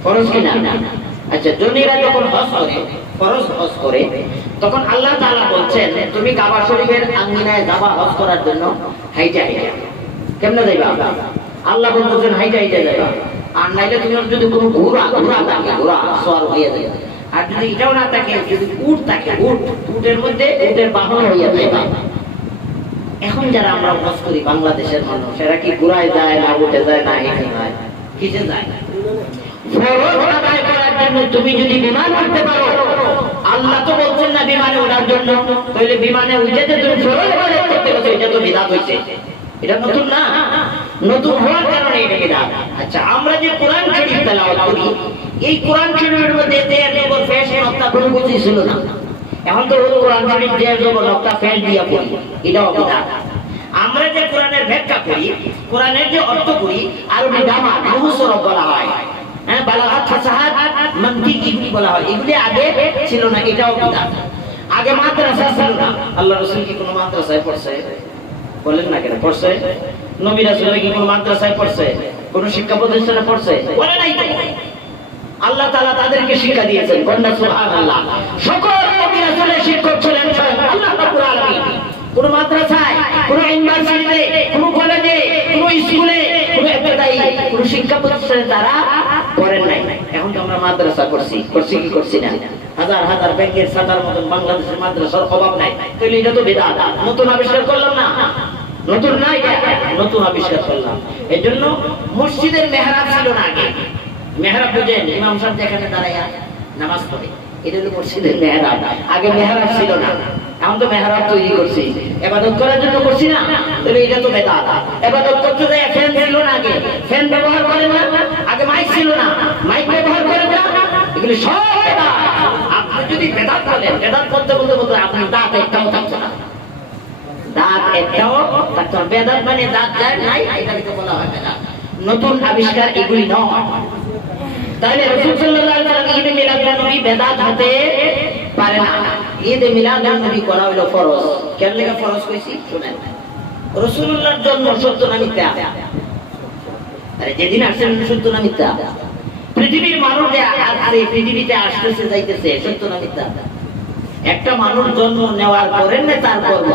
ফরজ কি না? আচ্ছা ধনীরা যখন হজ করে, ফরজ হজ করে, তখন আল্লাহ তাআলা বলছেন তুমি কাবা শরীফের আঙ্গিনায় যাবা হজ করার জন্য, হাইটা কেমনে যাইবা? আল্লাহ বলতেছেন হাইটা যাইবা। আর নাইলে তুমি যদি কোনো ঘোড়া থাকে, ঘোড়া সওয়ার হয়ে যায়, আর যদি এটাও না থাকে, যদি উট থাকে, উটের মধ্যে উটের বাহন হইয়া যাইবা। এখন যারা আমরা হজ করি বাংলাদেশের মানুষ, এরা কি ঘোড়ায় যায় না, উঠে যায় না, হেঁটে যায়, কিসে যায়? ফরজ আদায় করার জন্য তুমি যদি বিমান উঠতে পারো, আল্লাহ তো বলছেন না বিমানে ওঠার জন্য, তাহলে বিমানে উঠে যে তুমি ফরজ আদায় করতে পারছো, এটা তো বিদআত হইছে। এটা নতুন না, নতুন হওয়ার কারণে এটা বিদআত। আচ্ছা আমরা যে কোরআন শরীফ তেলাওয়াত করি, এই কোরআন শরীফের মধ্যে দেয়ার জবর ফেস নক্তা কোনো কিছুই ছিল না। এখন তো কোরআন শরীফ দেয়ার জবর নক্তা ফেস দিয়া পড়ি, এটাও বিদআত। আমরা যে কোরআনের ব্যাখ্যা করি, কোরআনের যে অর্থ করি, আরবি গ্রামার মুহসরফ বলা হয়, বালাগাত, ফাসাহাত, মানতিক এগুলি বলা হয়। এগুলি আগে ছিল না, এটাও বিদআত। আগে মাদ্রাসা ছিল না। আল্লাহ রাসূল কি কোনো মাদ্রাসায় পড়ছে? বলেন না কেন পড়ছে? নবী রাসূল কি কোনো মাদ্রাসায় পড়ছে? কোন শিক্ষা প্রতিষ্ঠানে পড়ছে? বলে নাই তো। আল্লাহ তাআলা তাদেরকে শিক্ষা দিয়েছেন। কন্যা সুবহানাল্লাহ। সকল নবী রাসূলের শিক্ষক ছিলেন আল্লাহ রাব্বুল আলামিন। কোন মাদ্রাসায়, কোন ইউনিভার্সিটিতে, কোন কলেজে, কোন স্কুলে, কোন ইবতিদায়ী কোন শিক্ষা প্রতিষ্ঠানে তারা পড়েন নাই। এখন তো আমরা মাদ্রাসা করছি কি করছি না? হাজার ব্যাংকের ছাতার মতন বাংলাদেশের মাদ্রাসার অভাব নাই। তাহলে এটা তো বিদআত। নতুন আবিষ্কার করলাম না? নতুন নাই, নতুন আবিষ্কার করলাম। এজন্য মসজিদের মেহরাব ছিল না আগে। মেহরাব বুঝেন, ইমাম সাহেব যেখানে দাঁড়ায়া নামাজ পড়ে, এটা হলো মসজিদের মেহরাব। আগে মেহরাব ছিল না, এখন তো মেহরাব তৈরি করছি, ইবাদত করার জন্য করছি না। তাহলে এটা তো বিদআত। ইবাদত করতে যায় ফ্যান ছিল না, আগে ফ্যান ব্যবহার করেন না। আগে মাইক ছিল না, মাইক ব্যবহার করেন না। এগুলি সব বিদআত। আপনি যদি বিদআত বলেন, বিদআত করতে আপনি দাঁত একটাও থাকতো না, দাঁত একটাও থাকতো না। বিদআত মানে দাঁত যায় নাই, এটাকে বলা হয় বিদআত। নতুন আবিষ্কার এগুলি নয়। তাহলে রাসূল সাল্লাল্লাহু আলাইহি ওয়াসাল্লাম ঈদে মিলাদুন নবী বিদআত হতে পারে না। ঈদে মিলাদুন নবী করা হলো ফরজ। কেন লেখা ফরজ কইছি শুনেন। রাসূলুল্লাহর জন্ম সত্য না মিথ্যা? আরে যেদিন আসছেন সত্য না মিথ্যা? পৃথিবীর মানুষ যে আজকে পৃথিবীতে আসতেছে যাইতেছে, সত্য না মিথ্যা? একটা মানুষ জন্ম নেওয়ার পরে না তার কর্ম,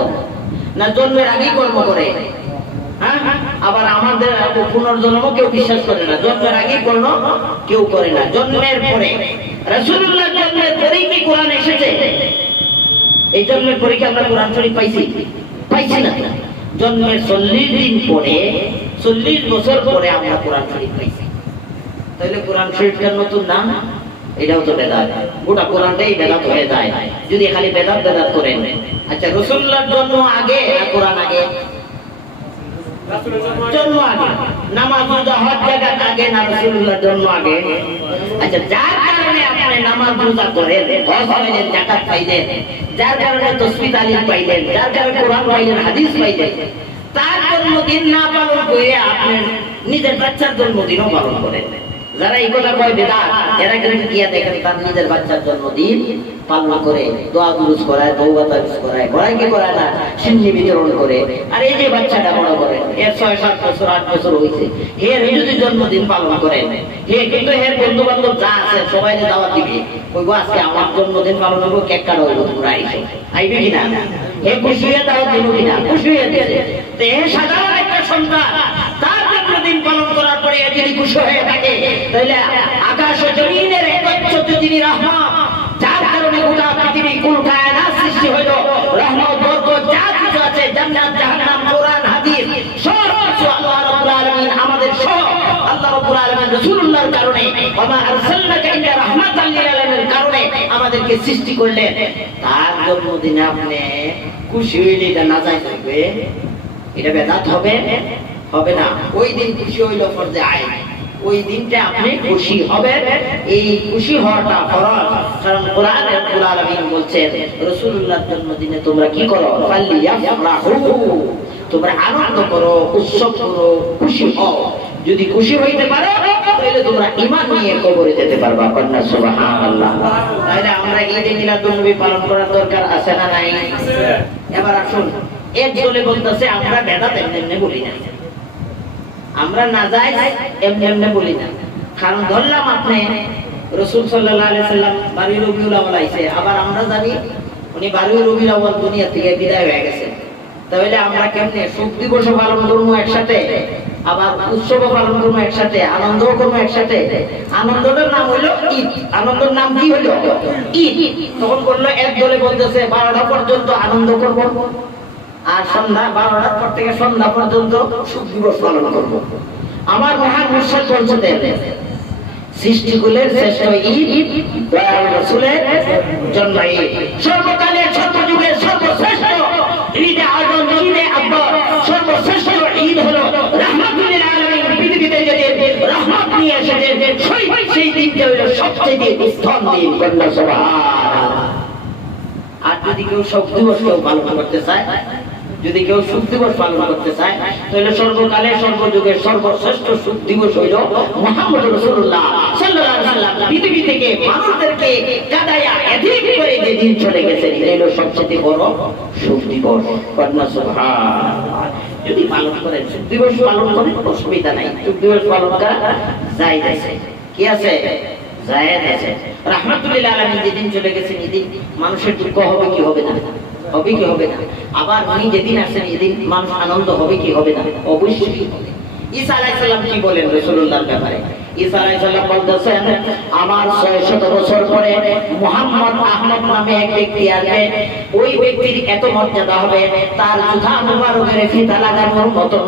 না জন্মের আগেই কর্ম করে? আবার আমাদের পুনর্জন্ম কেউ বিশ্বাস করে না, জন্মের আগে কোনো কেউ করে না, জন্মের পরে। রাসূলুল্লাহ জন্মের পরেই কি কোরআন এসেছে? এই জন্মের পরে কি আমরা কোরআন শরীফ পাইছি না? জন্মের 40 দিন পরে, 40 বছর পরে আমরা কোরআন শরীফ পাইছি। তাহলে কোরআন শরীফটা নতুন না? এটাও তো বেদাত। গোটা কোরআনটাই বেদাত হয়ে যায় যদি খালি বেদাত করেন। আচ্ছা, রাসূলুল্লাহর জন্ম আগে না কোরআন আগে? জন্ম আগে। নামাজ রোজা হজ জাকাত আগে না রাসূলুল্লাহর জন্ম আগে? আচ্ছা, যার কারণে আপনি নামাজ রোজা করেন, হজ পাইলেন, জাকাত পাইলেন, যার কারণে তাসবিহ তাহলিল পাইলেন, যার কারণে কোরআন পাইলেন, হাদিস পাইলেন, তার জন্মদিন না পালন করে আপনি নিজের বাচ্চার জন্মদিনও পালন করেন। যারা এই কথা কয় বেদাত, এরা কিন্তু গিয়া দেখেন তার নিজের বাচ্চার জন্মদিন পালন করে, দোয়া দুরুদ করায়, তওবা তাবিজ করায় কি করায় না, সিন্নি বিতরণ করে। আর এই যে বাচ্চাটা বড় করে, এর 6-7 বছর 8 বছর হইছে, এর যদি জন্মদিন পালন করে, হে কিন্তু এর বন্ধু বান্ধব যা আছে সবাই দাওয়াত দিবে, কইবো আজকে আমার জন্মদিন পালন হবে, কেক কাটাবো, তোমরা আইবে কিনা? হে খুশি হয়ে দাওয়াত দিব কিনা? খুশি হয়ে দিয়েছে। তো এ সাধারণ একটা সন্তান, তার জন্মদিন পালন করার পরে যদি খুশি হয়ে থাকে, তাহলে আকাশ ও জমিনের একচ্ছত্র যিনি রহমান, যার কারণে গোটা পৃথিবী কুল কায়নাত সৃষ্টি হলো, রহমত বরকত যা কিছু আছে, জান্নাত জাহান্নাম কোরআন হাদিস সব কিছু আল্লাহ রাব্বুল আলামিন আমাদের সব আল্লাহ রাব্বুল আলামিন রাসূলুল্লাহর কারণে, ওয়া আরসালনাকা ইল্লা রাহমাতাল লিল আলামিনের কারণে আমাদেরকে সৃষ্টি করলেন। তার জন্মদিনে আপনি খুশি হইলে এটা না যায় থাকবে, এটা বেদাত হবে না। ওই দিন খুশি হইল ফরজে আইন, ওই দিনটা আপনি খুশি হবেন। এই খুশি হওয়াটা ফরজ, কারণ কোরআন রব্বুল আলামিন বলছেন রাসূলুল্লাহর জন্মদিনে তোমরা কি করো? ফালিয়াফরাহু, তোমরা আনন্দ করো, উৎসব করো, খুশি হও। যদি খুশি হইতে পারো তাহলে তোমরা ঈমান নিয়ে কবরে যেতে পারবা। কন্যা সুবহানাল্লাহ। তাহলে আমরা ঈদে মিলাদুন নবী পালন করার দরকার আছে না নাই? এবার আসুন, এক দলে বলতেছে আমরা বেদাত এমনি বলি না, আমরা নাজায়েজ এমনি বলি না। কারণ ধরলাম আপনি রাসূল সাল্লাল্লাহু আলাইহি সাল্লাম 12 রবিউল আউয়াল আইছে, আবার আমরা জানি উনি 12 রবিউল আউয়াল দুনিয়া থেকে বিদায় হয়ে গেছে। তাহলে আমরা কেমনে শোক দিবস পালন করবো একসাথে, আবার উৎসব পালন করবো একসাথে, আনন্দ করবো একসাথে? আনন্দটার নাম হলো ঈদ। আনন্দের নাম কি হলো? ঈদ। তখন বললো এক দলে বলতেছে 12টা পর্যন্ত আনন্দ করবো, আর সন্ধ্যা 12টার পর থেকে সন্ধ্যা পর্যন্ত শোক দিবস পালন করব। আমার মহান মুর্শিদ বলছেন সৃষ্টিকুলের শ্রেষ্ঠ ঈদ দয়াল রাসূলের জন্ম ঈদ, সর্বকালের সর্বযুগের সর্বশ্রেষ্ঠ ঈদে আযম, ঈদে আকবর, সর্বশ্রেষ্ঠ ঈদ হলো রাহমাতুল লিল আলামিন। পৃথিবীতে যদি রহমত নিয়ে এসেছে সেই দিনটা হলো সবচেয়ে উত্তম দিন। কন্যা সুবহানাল্লাহ। আর যদি কেউ শোক দিবস পালন করতে চায়, যদি কেউ শোক দিবস পালন করতে চায়, তাহলে সর্বকালের সর্বযুগের সর্বশ্রেষ্ঠ শোক দিবস হইল মুহাম্মদ রাসূলুল্লাহ সাল্লাল্লাহু আলাইহি ওয়াসাল্লাম পৃথিবী থেকে মানুষদেরকে কাদায়া এদিক করে যে দিন চলে গেছেন, এটা হলো সবচেয়ে বড় শোক দিবস। কন্যা সুবহানাল্লাহ। যদি পালন করেন, শোক দিবস পালন করেন, অসুবিধা নাই। শোক দিবস পালন করা জায়েজ আছে, কি আছে? জায়েজ আছে। রাহমাতুল লিল আলামিন যেদিন চলে গেছেন, এদিন মানুষের দুঃখ হবে কি হবে না? হবে কি হবে না? আবার উনি যেদিন আসেন এদিন মানুষ আনন্দ হবে কি হবে না? অবশ্যই হবে। ঈসা আলাইহিস সালাম কি বলেন রাসূলুল্লাহর ব্যাপারে? ঈসা আলাইহিস সালাম বলতেছেন, আমার 600 বছর পরে মুহাম্মদ আহমদ নামে এক ব্যক্তি আসবে, ওই ব্যক্তির এত মর্যাদা হবে, তার জুতা মুবারকের ফিতা লাগানোর মতো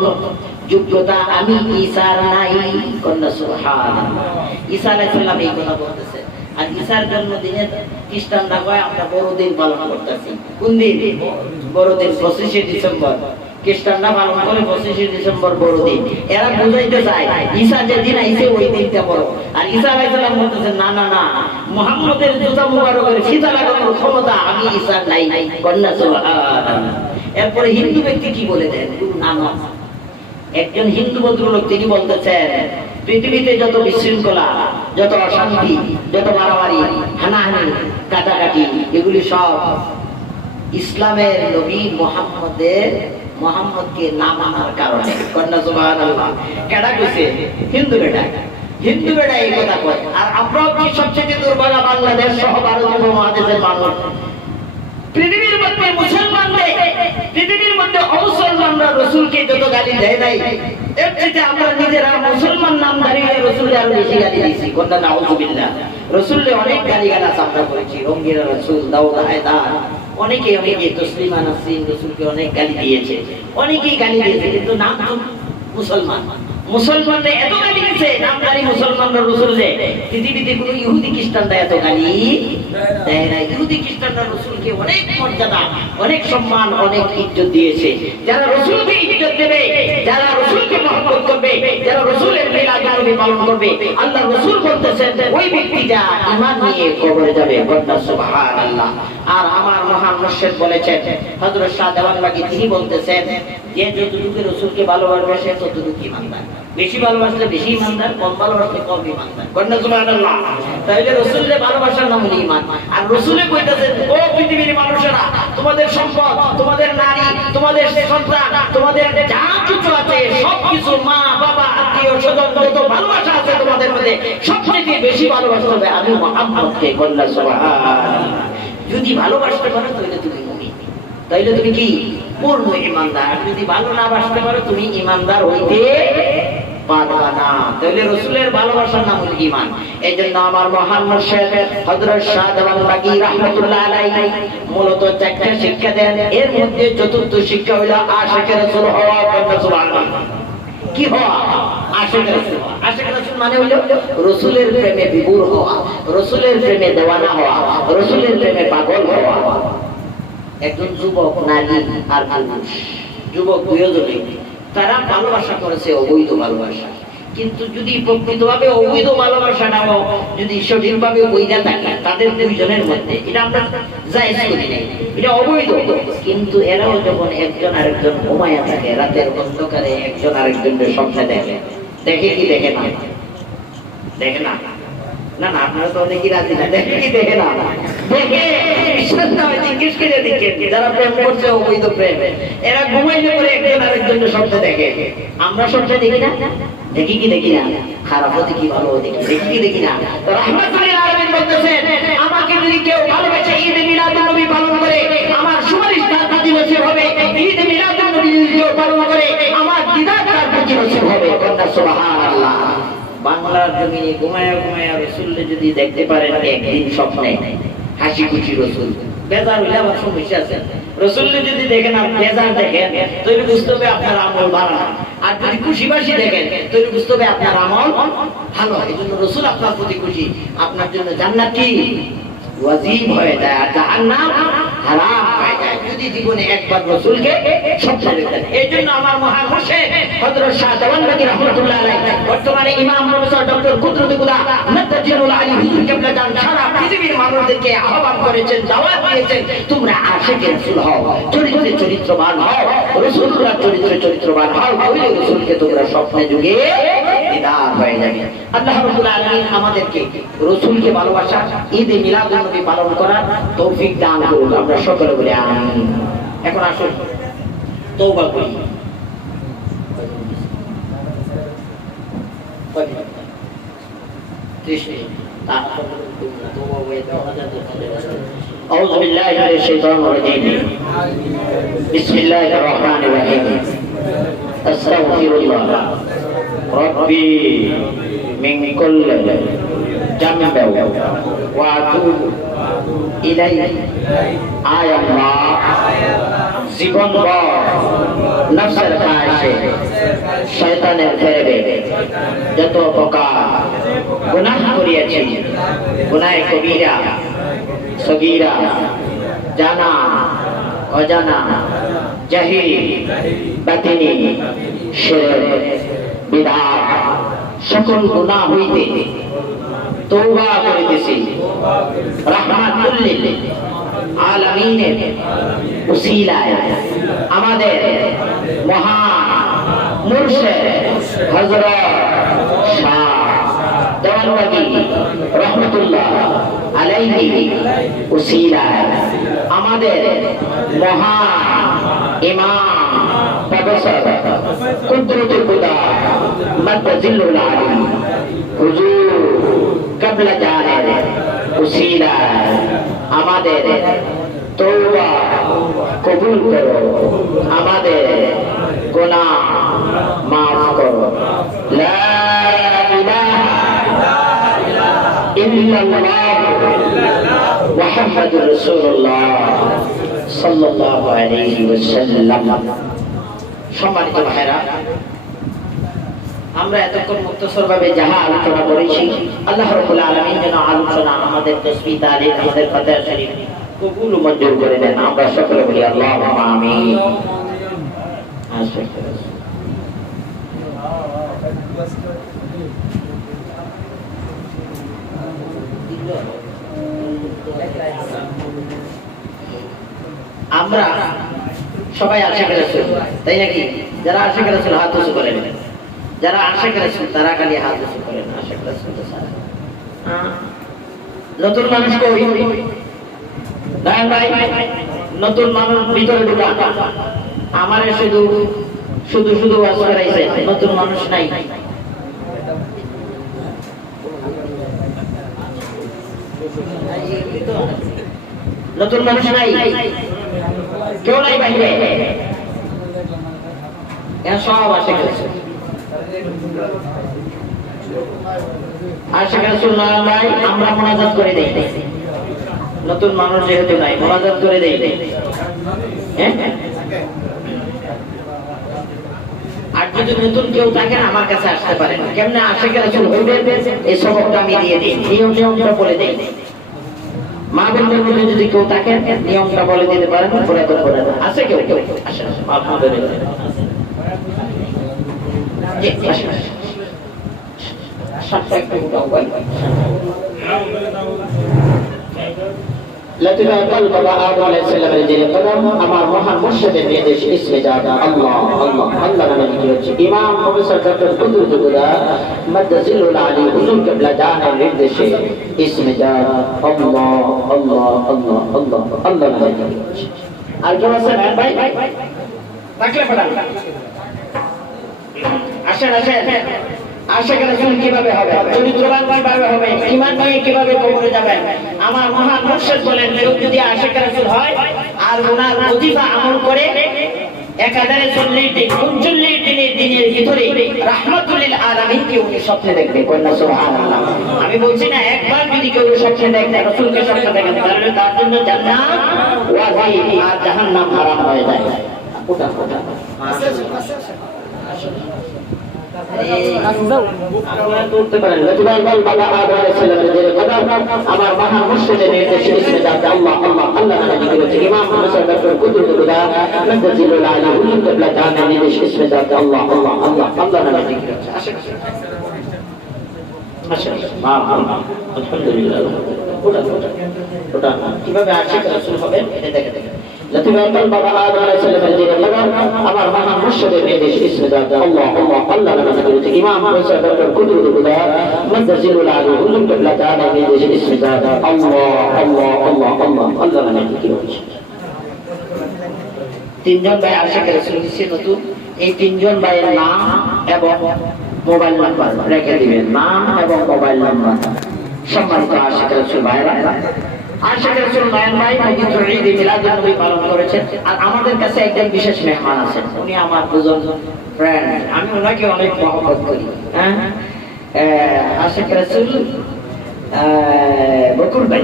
যোগ্যতা আমি ঈসার নাই। কন্যা সুবহানাল্লাহ। ঈসা আলাইহিস সালাম এই কথা বলতেছেন। আর ঈসার জন্মদিনে খ্রিস্টানরা কয় আমরা বড়দিন পালন করতেছি। কোন দিন? বড়দিন, 25শে ডিসেম্বর। খ্রিস্টানরা পালন করে 25শে ডিসেম্বর বড়দিন। এরা বুঝাইতে চায় ঈসা যেদিন আইছে ওই দিনটা বড়। আর ঈসা আলাইহিস সালাম বলতেছেন না না না, মুহাম্মদের জুতা মুবারকের ফিতা লাগানোর ক্ষমতা আমি ঈসার নাই। কন্যা সুবহানাল্লাহ। এরপরে হিন্দু ব্যক্তি কি বলে দেন? গুরু নানক, একজন হিন্দু ভদ্রলোক, তিনি বলতেছেন পৃথিবীতে যত বিশৃঙ্খলা, যত অশান্তি, যত মারামারি, হানাহানি, কাটাকাটি, এগুলি সব ইসলামের নবী মুহাম্মদকে না মানার কারণে। কন্যা সুবহানাল্লাহ। কেডা কইছে? হিন্দু বেটা। হিন্দু বেটা এই কথা কয়। আর আমরাও কি সবচেয়ে দুর্বল? বাংলাদেশ সহ ভারত উপমহাদেশের মানুষ। পৃথিবীর মধ্যে মুসলমানদের, পৃথিবীর মধ্যে অমুসলমানরা রাসূলকে যত গালি গালি দেয় নাই, এর থেকে আমরা নিজেরা মুসলমান নামধারী রাসূলকে আরো বেশি গালি দিয়েছি। কোনটা নাউযুবিল্লাহ। রাসূলকে অনেক গালি গালাজ আমরা করেছি, রঙ্গির রাসূল, দাউদ হায়দার, অনেকে তসলিমা নাসরিন রাসূলকে অনেক গালি দিয়েছে, অনেকেই গালি দিয়েছে, কিন্তু নাম তো মুসলমান। মুসলমানরা এত গালি দিয়েছে, নামধারী মুসলমানরা রাসূলকে, পৃথিবীতে কোনো ইহুদি খ্রিস্টানরা এত গালি দেয় না। ইহুদি খ্রিস্টানরা রাসূলকে অনেক মর্যাদা, অনেক সম্মান, অনেক ইজ্জত দিয়েছে। যারা রাসূলকে ইজ্জত দেবে, যারা রাসূলকে মহব্বত করবে, যারা রাসূলের মিলাদ নবী পালন করবে, আল্লাহ রাসূল বলতেছেন ওই ব্যক্তিটা ঈমান নিয়ে কবরে যাবে। বলনা সুবহানাল্লাহ। আর আমার মহান মুর্শিদ বলেছেন, হযরত শাহ দেওয়ানবাগী, তিনি বলতেছেন যে যতটুকু রাসূলকে ভালোবাসবে সে ততটুকু ঈমানদার। বেশি ভালোবাসলে বেশি ঈমানদার, কম ভালোবাসলে কম ঈমানদার। বলনা সুবহানাল্লাহ। তাইলে রাসূলের ভালোবাসার নাম হলো ঈমান। আর রাসূলে কইতাছেন, ও পৃথিবীর মানুষেরা, তোমাদের সম্পদ, তোমাদের নারী, তোমাদের সন্তান, তোমাদের যা কিছু আছে সবকিছু, মা বাবা আত্মীয় স্বজন, যত ভালোবাসা আছে তোমাদের মধ্যে, সবচেয়ে বেশি ভালোবাসতে হবে আমি মুহাম্মদকে। বলনা সুবহানাল্লাহ। যদি ভালোবাসতে পারো তাহলে তুমি মুমিন, তাইলে তুমি কি পূর্ণ ঈমানদার। যদি ভালো না বাসতে পারো তুমি ঈমানদার হইতে পারবা না। তাহলে রাসূলের ভালোবাসার নাম হলো ঈমান। এইজন্য আমার মহান মুর্শিদ হযরত শাহ দেওয়ানবাগী রাহমাতুল্লাহ আলাইহি মূলত চারটি শিক্ষা দেন। এর মধ্যে চতুর্থ শিক্ষা হলো আশিকে রাসূল হওয়া। সুবহানাল্লাহ। কি হওয়া? আশিকে রাসূল। আশিকে রাসূল মানে হলো রাসূলের প্রেমে বিভোর হওয়া, রাসূলের প্রেমে দেওয়ানা হওয়া, রাসূলের প্রেমে পাগল হওয়া। একজন যুবক, নারী আর পুরুষ, যুবক দুইজনে তারা ভালোবাসা করেছে অবৈধ ভালোবাসা। কিন্তু যদি প্রকৃতভাবে অবৈধ ভালোবাসা নাও যদি সঠিকভাবে বইটা থাকে তাদের দুইজনের মধ্যে, এটা আমরা জায়েজ করি না, এটা অবৈধ। কিন্তু এরাও যখন একজন আরেকজন ঘুমায়া থাকে, রাতের অন্ধকারে একজন আরেকজনের স্বপ্নে দেখে, দেখে কি দেখে না? দেখে না? না না, আপনারা তো অনেকেই রাজি না। দেখে কি দেখে না? দেখে। বিশ্বাস না হয় জিজ্ঞেস করে দেখেন, যারা প্রেম করছে অবৈধ প্রেম, এরা ঘুমাইলে পরে একজন আরেকজনের স্বপ্নে দেখে। আমরা স্বপ্নে দেখি না? দেখি কি দেখি না? খারাপ হতে কি ভালো দেখি, দেখি কি দেখি না? তো রাহমাতুল আলামিন বলতেছেন, আমাকে যদি কেউ ভালোবেসে ঈদ মিলাদুন নবী পালন করে, আমার সুপারিশ তার প্রতি নসিব হবে। ঈদ মিলাদুন নবী যদি কেউ পালন করে, আমার দিদার তার প্রতি নসিব হবে। সুবহানাল্লাহ। বাংলার জমিনে ঘুমায়া ঘুমায়া রাসূলকে যদি দেখতে পারেন একদিন স্বপ্নে, হাসি খুশি রাসূল, বেজার হইলে আবার সমস্যা আছে। রাসূলকে যদি দেখেন আর বেজার দেখেন, তাহলে বুঝতে হবে আপনার আমল ভালো না। আর যদি খুশি বাসি দেখেন, তাহলে বুঝতে হবে আপনার আমল ভালো। এই জন্য রাসূল আপনার প্রতি খুশি, আপনার জন্য জান্নাত কি ওয়াজিব হয়ে যায়, আর জাহান্নাম হারাম হয়ে যায় যদি জীবনে একবার রাসূলকে স্বপ্নে দেখেন। এই জন্য আমার মহান মুর্শিদ হযরত শাহ দেওয়ানবাগী রাহমাতুল্লাহ আলাইহি, বর্তমানে ইমাম প্রফেসর ডক্টর কুদরতুল্লাহ নাতাজিনুল আলী হুজুর কিবলা জান সারা পৃথিবীর মানুষদেরকে আহ্বান করেছেন, দাওয়াত দিয়েছেন, তোমরা আশিকে রাসূল হও, চরিত্রে চরিত্রবান হও, রাসূলুল্লাহ চরিত্রে চরিত্রবান হও, তাহলে রাসূলকে তোমরা স্বপ্নে যুগে দিদার হয়ে যাবে। আল্লাহ রাব্বুল আলামিন আমাদেরকে রাসূলকে ভালোবাসা, ঈদ মিলাদুন নবী পালন করার তৌফিক দান করুন। আমরা সকলে বলি আমিন। এখন আসুন তওবা করি। أعوذ بالله من الشيطان الرجيم. بسم الله الرحمن الرحيم. أستغفر الله ربي من كل ذنب وأتوب إليه. آية الله জীবন নফসের খায়েশে, শয়তানের ফেরেবে যত প্রকার গুনাহ করিয়াছি, গুনাহ কবিরা সগীরা, জানা অজানা, জাহির বাতিনি, শিরক বিদআত, সকল গুনাহ হইতে তওবা করিতেছি। রাহমাতুল লিল আলামিনের উসিলায় আমাদের মহান মুর্শিদ হযরত শাহ দেওয়ানবাগী রাহমাতুল্লাহ আলাইহি উসিলায় আমাদের মহান ইমাম প্রফেসর কুদরতুল খুদা মাতাজিল্লুল আলী হুজুর কিবলা জানের উসিলায় আমাদের তওবা কবুল করো, আমাদের গুনাহ মাফ করো। লা ইলাহা ইল্লাল্লাহ মুহাম্মাদুর রাসূলুল্লাহ সাল্লাল্লাহু আলাইহি ওয়াসাল্লাম। সম্মানিত ভাইরা, আমরা এতক্ষণ মুক্তসরভাবে যাহা আলোচনা করেছি, আল্লাহ রাব্বুল আলামিন যেন আলোচনা আমাদের তাসবিহ তাহলিল আমাদের ফাতিহা শরীফ কবুল ও মঞ্জুর করে নেন। আমরা সকলে বলি আল্লাহুম্মা আমিন। আমরা সবাই আশিক রাসূল, তাই নাকি? যারা আশিক রাসূল হাত উঁচু করেন, যারা আশিক রাসূল তারা খালি হাত উঁচু করেন। আশিক রাসূল তো সারা নতুন মানুষ কই দাঁড়ান ভাই, নতুন মানুষ ভিতরে ঢুকা। আমারে শুধু শুধু শুধু ওয়াজ করাইছে, নতুন মানুষ নাই। নতুন মানুষ নাই, কেউ নাই বাইরে, সব আশিক রাসূল। আশিক রাসূল নয়ন ভাই, আমরা মোনাজাত করে দেই, নতুন মানুষ যেহেতু নাই মোনাজাত করে দেই। আর যদি নতুন কেউ থাকেন আমার কাছে আসতে পারেন। কেমনে আশিক রাসূল হইবে এই সবকটা আমি দিয়ে দিই, নিয়মটা বলে দেই। মা বোনদের মধ্যে যদি কেউ থাকেন নিয়মটা বলে দিতে পারেন, পরে তো করে দেন। আছে কেউ? আসেন আসেন, আপনাদের জি আসেন আসেন, সবটা একটু উঠাও ভাই। লতিফা কলব বাবা আদম আলাইহিস সালামের যে কদম, আমার মহান মুর্শিদের নির্দেশ ইসমে জাদা আল্লাহ আল্লাহ আল্লাহ নামে কি হচ্ছে ইমাম প্রফেসর ডক্টর কুদরত খুদা মাদ্দাজিলুল আলী হুজুর কিবলা জানের নির্দেশে ইসমে জাদা আল্লাহ আল্লাহ আল্লাহ আল্লাহ আল্লাহ নামে কি হচ্ছে। আর কেউ আছেন ভাই? তাকলে পড়া আসেন আসেন। আশিক রাসূল কিভাবে হবে, চরিত্রবান কিভাবে হবে, ঈমান নিয়ে কিভাবে কবরে যাবেন? আমার মহান মুর্শিদ বলেন, কেউ যদি আশিক রাসূল হয় আর ওনার ওজিফা আমল করে একাধারে 40 দিন 39 দিনের দিনের ভিতরে রাহমাতুল লিল আলামিনকে উনি স্বপ্নে দেখবে। কন্যা সুবহানাল্লাহ। আমি বলছি না, একবার যদি কেউ স্বপ্নে দেখে, রাসূলকে স্বপ্নে দেখেন, তাহলে তার জন্য জান্নাত ওয়াজিব আর জাহান্নাম হারাম হয়ে যায়। ওটা ওটা আমার মহান মুর্শিদের নির্দেশে ইসমে জাদা আল্লাহ আল্লাহ আল্লাহ নামে কি হচ্ছে ইমাম প্রফেসর ডক্টর কুদরত খুদা মাদ্দাজিলুল আলী হুজুর কিবলা জানের নির্দেশে ইসমে জাদা আল্লাহ আল্লাহ আল্লাহ আল্লাহ নামে কি হচ্ছে। আসেন আসেন, আলহামদুলিল্লাহ। ওটা কিভাবে আশিক রাসূল হবে এটা দেখে দেখে। লতিফা কলব বাবা আদম আলাইহিস সালামের যে কদম, আমার মহান মুর্শিদের নির্দেশ ইসমে জাদা আল্লাহ আল্লাহ আল্লাহ নামে কি হচ্ছে ইমাম প্রফেসর ডক্টর কুদরত খুদা মাদ্দাজিলুল আলী হুজুর কিবলা জানের নির্দেশে ইসমে জাদা আল্লাহ আল্লাহ আল্লাহ আল্লাহ আল্লাহ নামে কি হচ্ছে। তিনজন ভাই আশিক রাসূল হচ্ছে নতুন। এই তিনজন ভাইয়ের নাম এবং মোবাইল নাম্বার রেখে দিবেন, নাম এবং মোবাইল নাম্বার। সম্মানিত আশিক রাসূল ভাইরা, আশিক রাসূল নয়ন ভাই পবিত্র ঈদ মিলাদুন নবী পালন করেছেন। আর আমাদের কাছে একজন বিশেষ মেহমান আছেন, উনি আমার দুজন ফ্রেন্ড, আমি ওনাকে অনেক মহব্বত করি। আশিক রাসূল বকুল ভাই,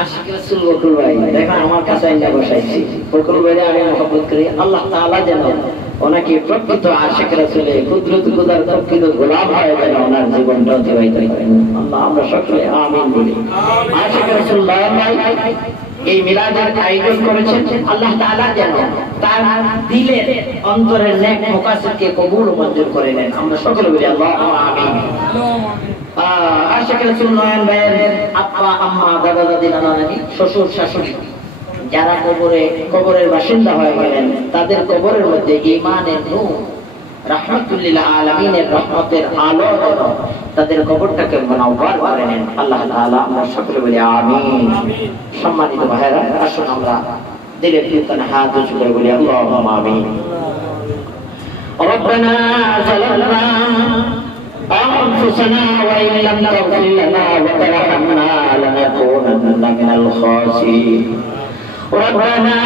আশিক রাসূল বকুল ভাই, দেখেন আমার কাছে এনে বসাইছি। বকুল ভাইরে আমি মহব্বত করি। আল্লাহ তাআলা যেন ওনাকে প্রকৃত আশিক রাসূলের কুদরত খুদার প্রকৃত গোলাম হয়ে যেন ওনার জীবনটা অতিবাহিত করেন। আল্লাহ আমরা সকলে আমিন বলি। আশিক রাসূল নয়ন ভাই এই মিলাদের আয়োজন করেছেন, আল্লাহ তাআলা যেন তার দিলের অন্তরের নেক মুকাসিদকে কবুল ও মঞ্জুর করে নেন। আমরা সকলে বলি আল্লাহুম্মা আমিন। আশিক রাসূল নয়ন ভাইয়ের আব্বা আম্মা দাদা দাদি নানা নানি শ্বশুর শাশুড়ি যারা কবরের বাসিন্দা হয়ে গেলেন, তাদের কবরের মধ্যে ঈমানের নূর রাহমাতুল লিল আলামিনের রহমতের আলো তাদের কবরটাকে মুনাওয়ার করে নেন। আল্লাহ তাআলা আমরা সকলে বলি আমিন। সম্মানিত ভাইরা, আসুন আমরা দিলের ভিতরে হাত উঁচু করে বলি আল্লাহুম্মা আমিন। রব্বানা যালামনা أنفسنا وإن لم تغفر لنا وترحمنا لنكونن من الخاسرين ربنا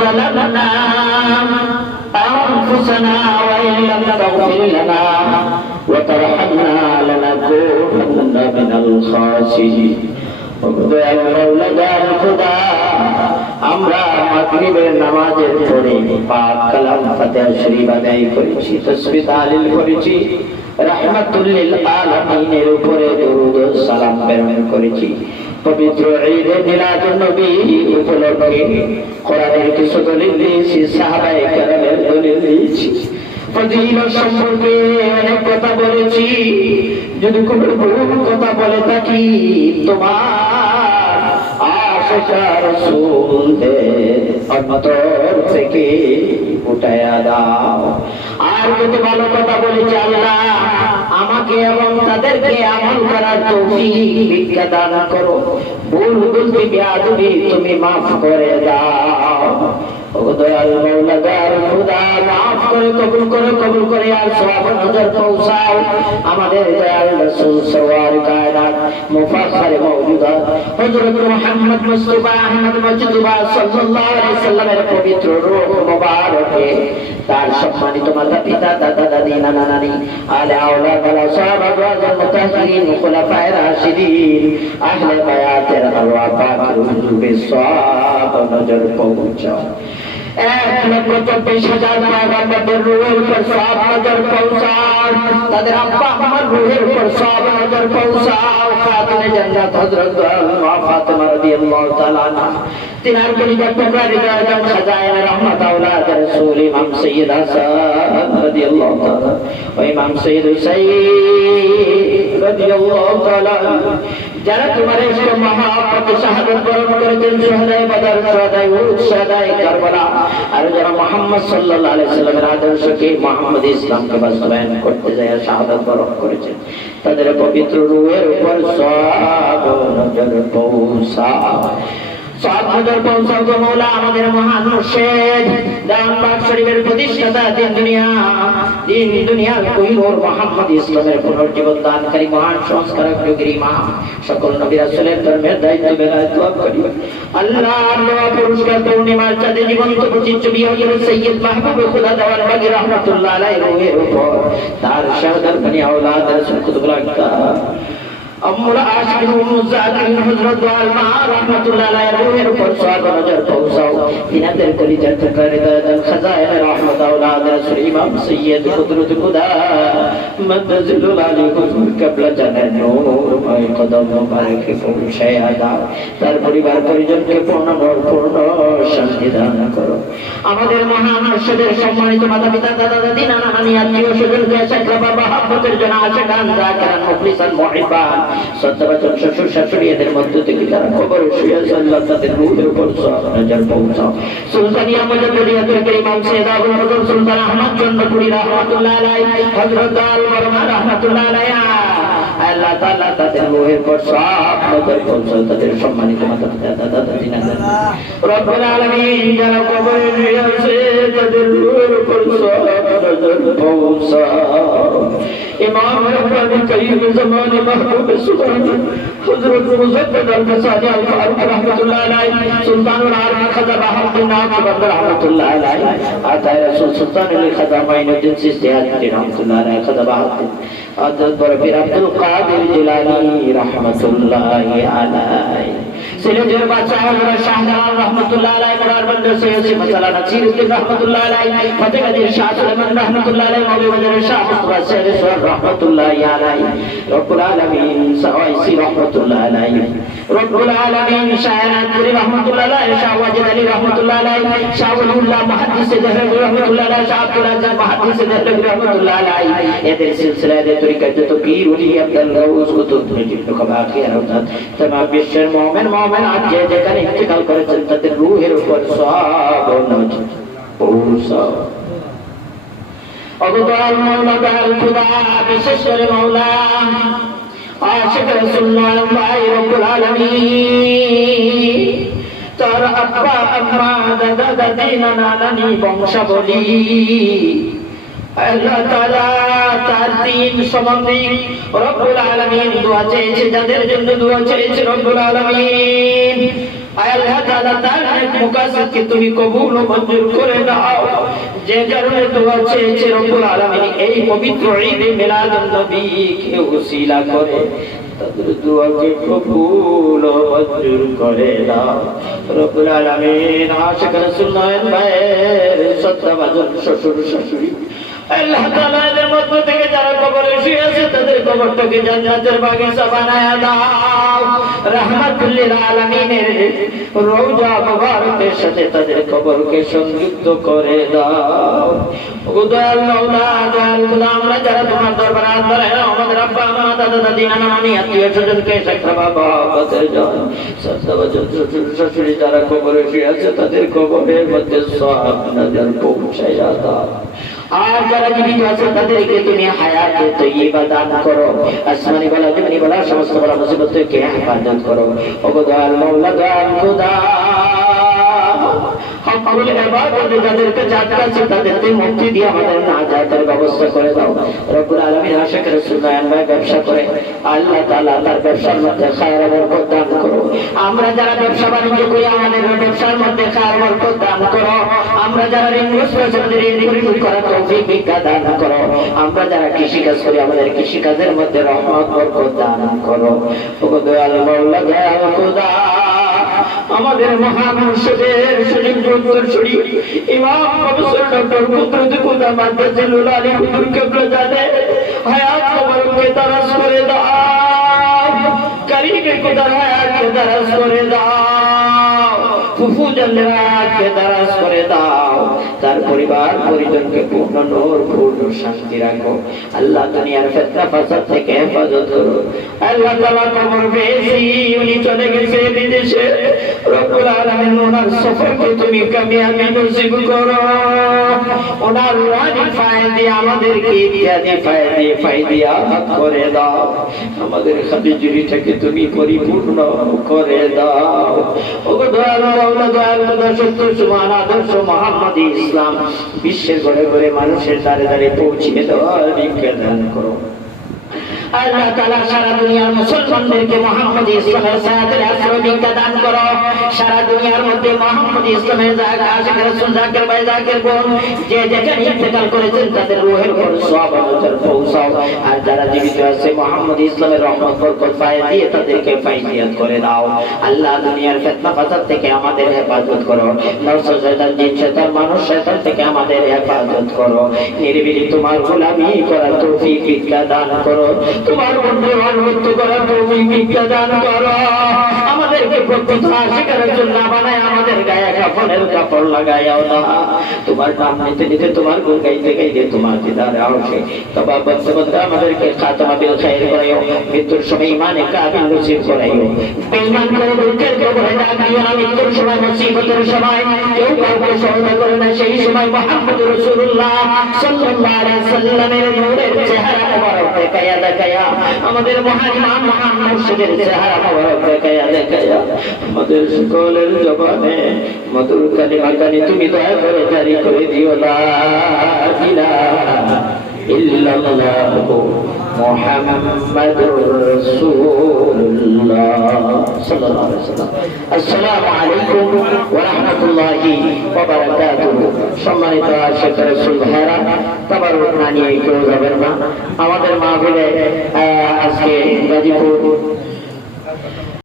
ظلمنا أنفسنا لنا وإن لم تغفر لنا وترحمنا لنكونن من الخاسرين আমরা মাগরিবের নামাজের পরে পাক কালাম ফাতিহা শরীফ আদায় করেছি, তাসবিহ তাহলিল করেছি, রাহমাতুল লিল আলামিনের উপরে দরুদ ও সালাম প্রেরণ করেছি। পবিত্র ঈদ মিলাদুন নবী উপলক্ষে কোরআনের কিছু দলিল দিয়েছি, সাহাবায়ে কেরামের দলিল দিয়েছি, ফজিলত সম্পর্কে অনেক কথা বলেছি। যদি কোনো ভুল কথা বলে থাকি তোমার আশিকা রাসূলের অন্তর থেকে উঠায়া দাও। আর যদি ভালো কথা বলেছি আল্লাহ আমাকে এবং তাদেরকে আমল করার তৌফিক ভিক্ষা দান করো। ভুল বলতে বেয়াদবি তুমি মাফ করে দাও। ও দয়াল মাওলা দয়াল খোদা মাফ করে কবুল করে আর সওয়াব নজর পৌঁছাও আমাদের দয়াল রাসূল সরওয়ার কায়নাত মুফাখখারে মওজুদা হযরত মুহাম্মদ মুস্তাফা আহমদ মুজতবা সাল্লাল্লাহু আলাইহি সাল্লামের পবিত্র রূহ মুবারকে তার সম্মানিত মাতা পিতা দাদা দাদি নানা নানি আলে আওলাদ ওয়া সাহাবা ওয়াল মুতাহহিরিন খুলাফায়ে রাশিদিন আহলে বায়াতের আরওয়াহ পাক রুহে সওয়াব নজর পৌঁছাও। 1,24,000 পয়গম্বরদের রূহের উপর সওয়াব নজর পৌঁছাও, তাদের আব্বা আম্মার রূহের উপর সওয়াব নজর পৌঁছাও। খাতুনে জান্নাত হযরত ফাতেমা রাদিয়াল্লাহু তাআলা আনহা তিনার পরিবার টুকরা হৃদয় খাজাইন রহমত আওলাদ রাসূল ইমাম সৈয়দ হাসান রাদিয়াল্লাহু তাআলা ও ইমাম সৈয়দ হুসাইন রাদিয়াল্লাহু তাআলা যারা তোমার ইশক মহব্বত শাহাদাত বরণ করেছেন, শুহাদায়ে বদর, শুহাদায়ে উহুদ, শুহাদায়ে কারবালা, আর যারা মুহাম্মদ সাল্লাল্লাহু আলাইহি সাল্লামের আদর্শকে মুহাম্মদি ইসলামকে বাস্তবায়ন করতে যায় শাহাদাত বরণ করেছেন, তাদের পবিত্র রূহের উপর সওয়াব নজর পৌঁছাও। সওয়াব নজর পৌঁছাও গো মওলা আমাদের মহান মুর্শিদ দানবাগ শরীফের প্রতিষ্ঠাতা, দিন দুনিয়ার কোহিনূর মুহাম্মদ ইসলামের পুনর্জীবন দানকারী মহান সংস্কারক যুগের ইমাম, সকল নবী রাসূলের ধর্মের দায়িত্ব বেলায়েত লাভ করি আল্লাহর দেওয়া পুরস্কার পূর্ণিমার চাঁদে জীবন্ত প্রতিচ্ছবি হযরত সৈয়দ মাহবুব খুদা দেওয়ার বাগী রাহমাতুল্লাহ আলাইহি রূহের উপর তার শাহাদাত বনি আওলাদ রাসূল কুতুবুল আকতার আমরা আশিকুন মুজাহিদিন হযরত আলমা রাহমাতুল্লাহ আলাইহি রূহের উপর সওয়াব নজর পৌঁছাও। তিনাদের কলিজার টুকরা হৃদয়ের খাজাইন রহমত আওলাদ রাসূল ইমাম সৈয়দ কুদরত খুদা মদজুল আলী হুজুর কিবলা জানের নূর ময় কদম মুবারকে পৌঁছায়া দাও। তার পরিবার পরিজনকে পূর্ণ শান্তি দান করো। আমাদের মহান মুর্শিদের সম্মানিত মাতা পিতা দাদা দাদি নানা নানি আত্মীয় স্বজন আকরাবা মহব্বতের জন্য আশিকান যাকিরান মুখলিসান মুহিব্বান সত্যবাচন শ্বশুর শাশুড়ি এদের মধ্য থেকে যারা কবরে শুয়ে আছে আল্লাহ তাদের রূহের উপর সওয়াব নজর পৌঁছাও। সুলতানিয়া মুজাদ্দিদিয়াতুল ইমাম সৈয়দ আবুল ফজল সুলতান আহমদ চন্দ্রপুরী রাহমাতুল্লাহ আলাইহি, হযরত আল বরমা রাহমাতুল্লাহ আলাইহি, আল্লাহ তাআলা তাদের রূহের উপর সওয়াব নজর পৌঁছাও। তাদের সম্মানিত মাতা পিতা দাদা দাদি নানা রব্বুল আলামিন যারা কবরে শুয়ে আছে তাদের রূহের উপর সওয়াব নজর পৌঁছাও। ইমাম রব্বানি কারীম জামানে মাহবুব সুবহান হযরত মুজাদ্দিদ আল-কাসানি আল-ফারুক রাহমাতুল্লাহ আলাইহি, সুলতানুল আরব খাজা বাহাউদ্দিন নাকশবন্দি রাহমাতুল্লাহ আলাইহি, আতায়ে রাসূল সুলতানুল খাজা মাইনুদ্দিন চিশতি রাহমাতুল্লাহ আলাইহি, খাজা বাহাউদ্দিন হযরত বরফির আব্দুল কাদের জিলানী রাহমাতুল্লাহি আলাইহি, সিলেটের বাদশাহ হযরত শাহজালাল রাহমাতুল্লাহ আলাইহি, মোরারবন্দের সৈয়দ মাসালা নাসিরউদ্দিন রাহমাতুল্লাহ আলাইহি, ফতেহগাজীর শাহ সুলাইমান রাহমাতুল্লাহ আলাইহি, মৌলভীবাজারের শাহ মুস্তাফা শেরশ্বর রাহমাতুল্লাহি আলাইহি, রব্বুল আলামিন সাওয়াইসি রাহমাতুল্লাহ আলাইহি, রব্বুল আলামিন শাহনাদপুরি রাহমাতুল্লাহ আলাইহি, শাহ ওয়াজিদ আলী রাহমাতুল্লাহ আলাইহি, শাহ ওলিউল্লাহ মুহাদ্দিস দেহলভী রাহমাতুল্লাহ আলাইহি, শাহ আব্দুল আজ্জাদ মুহাদ্দিস দেহলভী রাহমাতুল্লাহ আলাইহি, এদের সিলসিলায় তরিকাত যত পীর ওলি আব্দুল গাউস কুতুব নজিব কবাকি আরদাত तमाम বিশ্বের মুমিন মুমিনাত যে যেখানে ইন্তেকাল করেছেন তাদের রূহের উপর সওয়াব নজর পৌঁছাও। অগদয়াল মাওলা দয়াল খুদা বিশেষ করে মাওলা আশিক রাসূলুল্লাহ রব্বুল আলামিন তার আব্বা আম্মা দাদা দাদি নানা নানি বংশাবলী আল্লাহ তাআলা তার দ্বীন সম্বন্ধে রব্বুল আলামিন দোয়া চেয়েছে, যাদের জন্য দোয়া চেয়েছে রব্বুল আলামিন আয় আল্লাহ তাআলা তার নেক মুকাসসাদকে তুমি কবুল ও মঞ্জুর করে নাও। যে কারণে দোয়া চেয়েছে রব্বুল আলামিন এই পবিত্র ঈদে মিলাদুন নবীকে ওসিলা করে তাদের দোয়াকে কবুল ও মঞ্জুর করে নাও রব্বুল আলামিন। আশিক রাসূল নয়ন ভাইয়ের শ্রদ্ধাভাজন শ্বশুর শাশুড়ি আল্লাহ তাআলা এদের মধ্য থেকে যারা কবরে শুয়ে আছে তাদের কবরটাকে জান্নাতের বাগিচা বানায়া দাও। রাহমাতুল লিল আলামিনের রওজা মুবারকের সাথে তাদের কবরকে সংযুক্ত করে দাও। ও দয়াল মাওলা, দয়াল খোদা, আমরা যারা তোমার দরবারে হাত বাড়াই আমাদের আব্বা আম্মা দাদা দাদি নানা নানি আত্মীয় স্বজনকে সাকরাবা বাবাদের জন শ্রদ্ধাভাজন শ্বশুর শাশুড়ি যারা কবরে শুয়ে আছে তাদের কবরের মধ্যে সওয়াব নাযিল পৌঁছায়া দাও। আর যারা জীবিত আছে তাদেরকে তুমি হায়াতে তৈয়বা দান করো। আসমানি বালা জমিনি বালা সমস্ত বালা মুসিবত থেকে হেফাজত করো। ওগো দয়াল মাওলা, দয়াল খোদা, হকগুল ইবাদত যাদেরকে জাতকাছে তাদেরকে মুক্তি দিয়ে আমাদের নাজাতের ব্যবস্থা করে দাও রব্বুল আলামিন। আশিক রাসূল নয়ন ভাই ব্যবসা করে আল্লাহ তাআলা তার ব্যবসার মধ্যে খায়ের বরকত দান করো। আমরা যারা ব্যবসা বাণিজ্য করি আমাদের ব্যবসার মধ্যে খায়ের বরকত দান করো। আমরা যারা ঋণগ্রস্ত আছি আমাদের ঋণ পরিশোধ করার তৌফিক ভিক্ষা দান করো। আমরা যারা কৃষিকাজ করি আমাদের কৃষিকাজের মধ্যে রহমত বরকত দান করো। ওগো দয়াল মাওলা, দয়াল খোদা, আমাদের মহামুর্শিদের শরীফ উত্তরসূরি ইমাম প্রফেসর ডক্টর কুদরত খুদা মাদ্দাজিলুল আলী হুজুর কিবলা জানে হায়াত মুবারককে দারাজ করে দাও। কারিমে খুদার হায়াতকে দারাজ করে দাও। ফুফু জানদের হায়াতকে দারাজ করে দাও। তার পরিবার পরিজনকে পূর্ণ নূর পূর্ণ শান্তি রাখো। আল্লাহ দুনিয়ার ফিতনা ফাসাদ থেকে হেফাজত করো। আল্লাহ তাআলা কবর পেয়েছি, উনি চলে গেছে বিদেশে, রব্বুল আলামিন ওনার সফরকে তুমি কামিয়াবি নসিব করো। ওনার রুহানি ফায়দে আমাদেরকে ইত্যাদি ফায়দিয়া করে দাও। আমাদের খাদিজুরিটাকে তুমি পরিপূর্ণ করে দাও। ওগো দয়াল মাওলা, দয়াল খোদা, সত্য সুবহান আদর্শ মুহাম্মদী ইসলাম বিশ্বের ঘরে ঘরে মানুষের দ্বারে দ্বারে পৌঁছিয়ে দেওয়ার ভিক্ষা দান করো। আল্লাহ তাআলা সারা দুনিয়ার মুসলমানদেরকে মুহাম্মদী ইসলামের সায়াতের আশ্রয় ভিক্ষা দান করো। সারা দুনিয়ার মধ্যে মুহাম্মদী ইসলামের জায়গা আশিক রাসূল জাকির ভাই জাকির বোন যে যেখানে ইন্তেকাল করেছেন তাদের রূহের উপর সওয়াব নজর পৌঁছাও। আর যারা জীবিত আছে মুহাম্মদী ইসলামের রহমত বরকত পায় দিয়ে তাদেরকে ফায়দিয়াত করে দাও। আল্লাহ দুনিয়ার ফিতনা ফাসাদ থেকে আমাদের হেফাজত করো। নফস শয়তান জিন শয়তান মানুষ শয়তান থেকে আমাদের হেফাজত করো। নিরিবিলি তোমার গোলামি করার তৌফিক ভিক্ষা দান করো। তোমার বন্ধু অনুগত করার তৌফিক ভিক্ষা দান করো। আমাদেরকে প্রকৃত আশিকের জন্য বানায় আমাদের গায়ে কাফনের কাপড় লাগাইও না। তোমার নাম নিতে নিতে তোমার গুণ গাইতে গাইতে তোমার দিদারে আসে তবা বলতে বলতে আমাদেরকে খাতমা বিল খায়র করাইও। মৃত্যুর সময় ইমানে কামিল নসিব করাইও। বেঈমান করে দুঃখের কবরে ডাক দিও না। মৃত্যুর সময় মুসিবতের সময় কেউ কাউকে সহায়তা করে না, সেই সময় মুহাম্মদ রাসূলুল্লাহ সাল্লাল্লাহু আলাইহি সাল্লামের নূরের চেহারা মুবারক দেখায়া দেখায়া আমাদের মহান ইমাম মুর্শিদের চেহারা মুবারক দেখায়া দেখায়া আমাদের সকলের জবানে মধুর কালিমা কানি তুমি দয়া করে জারি করে দিও। লা ইলাহা ইল্লাল্লাহু মুহাম্মাদুর রাসূলুল্লাহ সাল্লাল্লাহু আলাইহি ওয়াসাল্লাম। আসসালামু আলাইকুম ওয়া রাহমাতুল্লাহি ওয়া বারাকাতুহু। সম্মানিত আশিক রাসূল ভাইরা, তাবারুক না নিয়ে কেউ যাবেন না। আমাদের মাহফিলে আজকে গাজীপুর